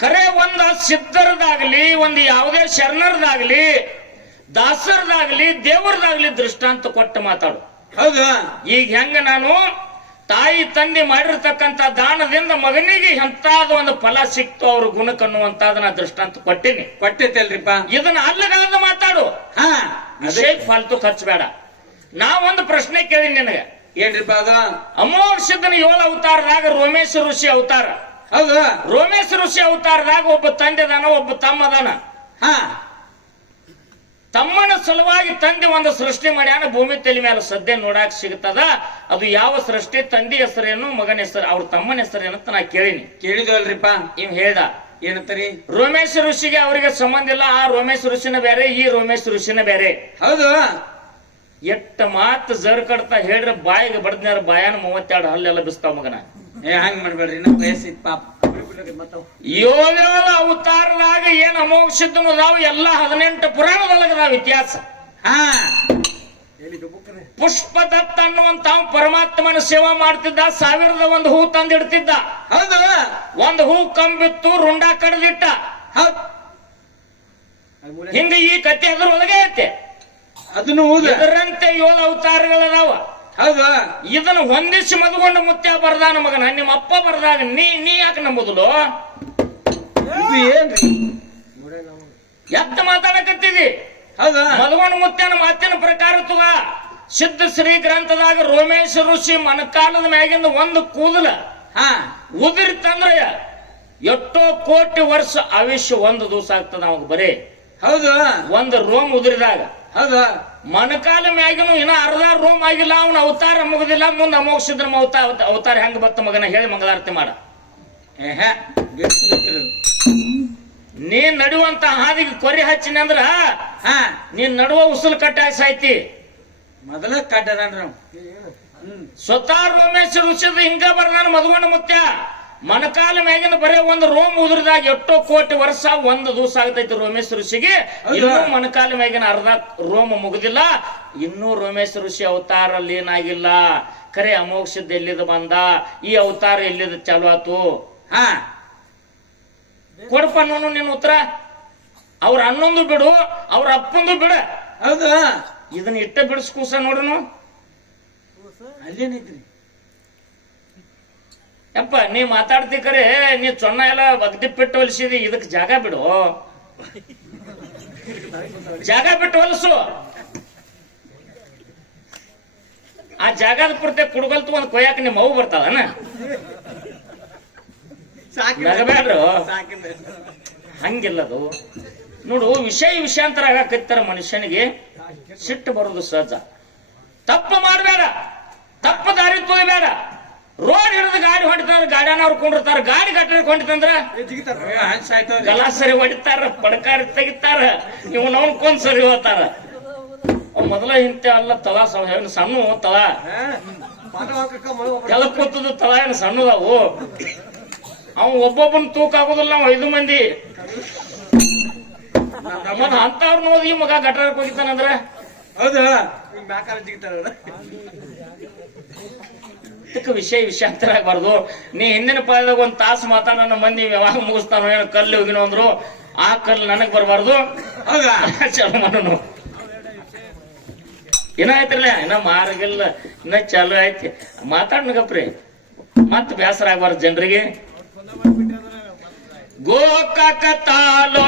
ಖರೆ ಒಂದ ಸಿದ್ಧರದಾಗ್ಲಿ, ಒಂದು ಯಾವುದೇ ಶರಣರದಾಗ್ಲಿ, ದಾಸರದಾಗ್ಲಿ, ದೇವರದಾಗ್ಲಿ ದೃಷ್ಟಾಂತ ಕೊಟ್ಟು ಮಾತಾಡು. ಹೌದು. ಈಗ ಹೆಂಗ ನಾನು ತಾಯಿ ತಂದೆ ಮಾಡಿರ್ತಕ್ಕಂತ ದಾನದಿಂದ ಮಗನಿಗೆ ಎಂತಾದ ಒಂದು ಫಲ ಸಿಕ್ತು ಅವ್ರ ಗುಣಕ್ಕನ್ನುವಂತಾದ ನಾ ದೃಷ್ಟಾಂತ ಕೊಟ್ಟಿನಿ. ಕೊಟ್ಟೈತಲ್ರಿಪ್ಪ. ಇದನ್ನ ಅಲ್ಲಗಾದ ಮಾತಾಡು. ವಿಷಯ ಫಾಲ್ತು ಖರ್ಚಬೇಡ. ನಾ ಒಂದು ಪ್ರಶ್ನೆ ಕೇಳಿನಿ ನಿನಗೆ. ಏನ್ರಿಪ್ಪ ಅದು? ಅಮೋಘ ಸಿದ್ಧನ 7 ಅವತಾರದಾಗ ರೋಮೇಶ ಋಷಿ ಅವತಾರ. ಹೌದು. ರೋಮೇಶ ಋಷಿ ಅವತಾರದಾಗ ಒಬ್ಬ ತಂದೆ ಅದಾನ, ಒಬ್ಬ ತಮ್ಮ ಅದಾನ. ತಮ್ಮನ ಸಲುವಾಗಿ ತಂದೆ ಒಂದು ಸೃಷ್ಟಿ ಮಾಡ್ಯಾನ. ಭೂಮಿ ತಲೆ ಮೇಲೆ ಸದ್ಯ ನೋಡಾಕ್ ಸಿಗ್ತದ. ಅದು ಯಾವ ಸೃಷ್ಟಿ? ತಂದೆ ಹೆಸರೇನು, ಮಗನ ಹೆಸರು, ಅವ್ರ ತಮ್ಮನ ಹೆಸರೇನಂತ ನಾ ಕೇಳಿನಿ. ಕೇಳಿದ್ವಲ್ರಿಪ್ಪ. ಇವ್ ಹೇಳ್ದ ಏನಂತರಿ? ರೋಮೇಶ್ ಋಷಿಗೆ ಅವರಿಗೆ ಸಂಬಂಧ ಇಲ್ಲ. ಆ ರೋಮೇಶ್ ಋಷಿನ ಬೇರೆ, ಈ ರೋಮೇಶ್ ಋಷಿನ ಬೇರೆ. ಹೌದು. ಎಟ್ಟ ಮಾತು ಜರ್ ಕಡ್ತಾ ಹೇಳ್ರ ಬಾಯಿಗೆ ಬಡದ್ನಾರ ಬಾಯಾನ 32 ಹಲ್ಲೆಲ್ಲ ಬಿಸ್ತಾವ ಮಗನ. ಹಂಗ್ ಮಾಡ್ಬೇಡ್ರಿ, ನಮ್ ವಯಸ್ಸಿತ್ ಪಾಪ. 7 ಅವತಾರದಾಗ ಏನ್ ಅಮೋಘ ಸಿದ್ಧನು ಅದಾವ ಎಲ್ಲ 18 ಪುರಾಣದೊಳಗದಾವ ಇತಿಹಾಸ. ಪುಷ್ಪದತ್ತ ಅನ್ನುವಂತ ಪರಮಾತ್ಮನ ಸೇವಾ ಮಾಡ್ತಿದ್ದ. 1001 ಹೂ ತಂದಿಡ್ತಿದ್ದ. ಹೌದು. ಒಂದು ಹೂ ಕಂಬಿತ್ತು, ರುಂಡ ಕಡ್ದಿಟ್ಟ. ಹಿಂಗ ಈ ಕತೆ ಅದ್ರೊಳಗೆ ಐತೆ. ಅದನ್ನು ಇದರಂತೆ 7 ಅವತಾರಗಳದಾವ. ಹೌದು. ಇದನ್ನ ಹೊಂದಿಸಿ ಮದುಗೊಂಡ ಮುತ್ಯ ಬರ್ದಾನ ಮಗನ. ನಿಮ್ಮ ಅಪ್ಪ ಬರ್ದಾಗ ನೀ ಯಾಕೆ ನಂಬುದಲು? ಏನ್ರಿ ಎತ್ತ ಮಾತಾಡಕತ್ತಿದಿ? ಹೌದಾ? ಮದುಗೊಂಡ ಮುತ್ಯನ ಮಾತಿನ ಪ್ರಕಾರ ತುಗ ಸಿದ್ಧ ಶ್ರೀ ಗ್ರಂಥದಾಗ ರೋಮೇಶ ಋಷಿ ಮನಕಾಲದ ಮ್ಯಾಗಿಂದ ಒಂದು ಕೂದಲ ಉದಿರ್ತಂದ್ರ ಎಷ್ಟೋ ಕೋಟಿ ವರ್ಷ ಆಯುಷ್ಯ ಒಂದು ದಿವಸ ಆಗ್ತದ ಅವಾಗ ಬರೀ. ಹೌದು. ಒಂದು ರೋಮ್ ಉದುರಿದಾಗ. ಹೌದಾ? ಮನಕಾಲ ಮ್ಯಾಗಿನೂ ಇನ್ನ ಅರ್ಧ ರೋಮ್ ಆಗಿಲ್ಲ, ಅವನ ಅವತಾರ ಮುಗುದಿಲ್ಲ. ಮುಂದೆ ಅಮೋಘ ಸಿದ್ಧನ ಅವತಾರ ಹೆಂಗ ಬತ್ತ ಮಗನ ಹೇಳಿ ಮಂಗಳಾರತಿ ಮಾಡ. ನೀ ನಡುವಂತ ಹಾದಿಗೆ ಕೊರಿ ಹಚ್ಚಿನ ಅಂದ್ರ ನೀನ್ ನಡುವ ಉಸುಲ್ ಕಟ್ಟಾಯ ಸಾಯ್ತಿ. ಮೊದಲ ಕಡ್ಡಾರ ಸ್ವತಃ ರೋಮೇಶ್ ಋಷಿದ ಹಿಂಗ ಬರ್ದಾನ ಮದುಗೊಂಡ ಮುತ್ಯ. ಮನಕಾಲ ಮ್ಯಾಗಿನ ಬರೇ ಒಂದು ರೋಮ್ ಉದುರಿದಾಗ ಎಷ್ಟೋ ಕೋಟಿ ವರ್ಷ ಒಂದು ದಿವಸ ಆಗ್ತೈತಿ ರೋಮೇಶ್ ಋಷಿಗೆ. ಇನ್ನೂ ಮನಕಾಲ ಮ್ಯಾಗಿನ ಅರ್ಧ ರೋಮ ಮುಗುದಿಲ್ಲ. ಇನ್ನೂ ರೋಮೇಶ್ ಋಷಿ ಅವತಾರ ಏನಾಗಿಲ್ಲ. ಖರೆ ಅಮೋಘ ಸಿದ್ಧ ಎಲ್ಲಿದ ಬಂದ, ಈ ಅವತಾರ ಎಲ್ಲಿದ ಚಾಲು ಆತು? ಕೊಡಪ್ಪ ನೋನು ನಿನ್ನ ಉತ್ತರ. ಅವ್ರ ಅನ್ನೊಂದು ಬಿಡು, ಅವ್ರ ಅಪ್ಪಂದು ಬಿಡ. ಹೌದು. ಇದನ್ನ ಇಟ್ಟ ಬಿಡಿಸ್ಕೂಸ ನೋಡುನು. ಅಲ್ಲೇನೈತ್ರಿ ಯಪ್ಪ ನೀ ಮಾತಾಡ್ತಿ ಕರೆ, ನೀ ಚೊನ್ನ ಎಲ್ಲ ಬಗ್ದಿ ಬಿಟ್ಟು ಹೊಲಿಸಿದಿ. ಇದಕ್ ಜಾಗ ಬಿಡು, ಜಾಗ ಬಿಟ್ಟು ಹೊಲಸು. ಆ ಜಾಗದ ಪೂರ್ತಿ ಕುಡ್ಗಲ್ತು ಒಂದ್ ಕೊಯ್ಯಾಕ ನಿಮ್ಮ ಅವು ಬರ್ತಾವನ. ನಗಬೇಡ್ರು, ಹಂಗಿಲ್ಲದು ನೋಡು. ವಿಷಯಾಂತರ ಆಗಾಕತ್ತಾರ ಮನುಷ್ಯನಿಗೆ. ಸಿಟ್ಟು ಬರೋದು ಸಹಜ. ತಪ್ಪು ಮಾಡಬೇಡ, ತಪ್ಪು ದಾರಿ ತುಳಿಬೇಡ. ರೋಡ್ ಹಿಡಿದು ಗಾಡಿ ಹೊಡಿತಾರ, ಗಾಡಿಯವ್ರು ಕೊಂಡಿರ್ತಾರ. ಗಾಡಿ ಗಟ್ಟರೆ ಹೊಂಟಿತಂದ್ರ ಗಲಾಸರಿ ಹೊಡಿತಾರ, ಪಡ್ಕಾರಿ ತೆಗಿತಾರ, ಇವ್ ನೋಡ್ಕೊಂಡ್ ಸರಿ ಹೋಗ್ತಾರ. ಮೊದಲ ಇಂತೆ ಅಲ್ಲ ತಳ ಸಣ್ಣ ತಳ ಕೆಲ ಕೂತದ ತಳ ಏನು ಸಣ್ಣದವು. ಅವ್ ಒಬ್ಬೊಬ್ಬನ ತೂಕ ಆಗುದಿಲ್ಲ. ನಾವ್ 5 ಮಂದಿ ಅಂತವ್ರು ನೋಡಿ ಈ ಮಗ ಗಟ್ರಾಕ್ ಹೋಗಿತಾನಂದ್ರ. ಹೌದಾ? ವಿಷಯಾಂತರ ಆಗ್ಬಾರ್ದು. ನೀ ಹಿಂದಿನ ಪಾಯದಾಗ ಒಂದ್ ತಾಸು ಮಾತಾಡ ನನ್ನ ಮಂದಿ ಯಾವಾಗ ಮುಗಿಸ್ತಾನೋ ಏನೋ ಕಲ್ಲು ಹೋಗಿನೋ ಅಂದ್ರು. ಆ ಕಲ್ಲು ನನಗ್ ಬರಬಾರ್ದು. ಹೌದಾ? ಚಲೋ ಮಾಡೋನು. ಏನಾಯ್ತ್ರಲ್ಲ ಇನ್ನ ಮಾರ್ಗಿಲ್ಲ ಇನ್ನ ಚಾಲು ಐತಿ ಮಾತಾಡ್ನಗಪ್ರಿ ಮತ್ ಬೇಸರ ಆಗ್ಬಾರ್ದು ಜನರಿಗೆ ಗೋಕಾಕ ತಾಲೂಕು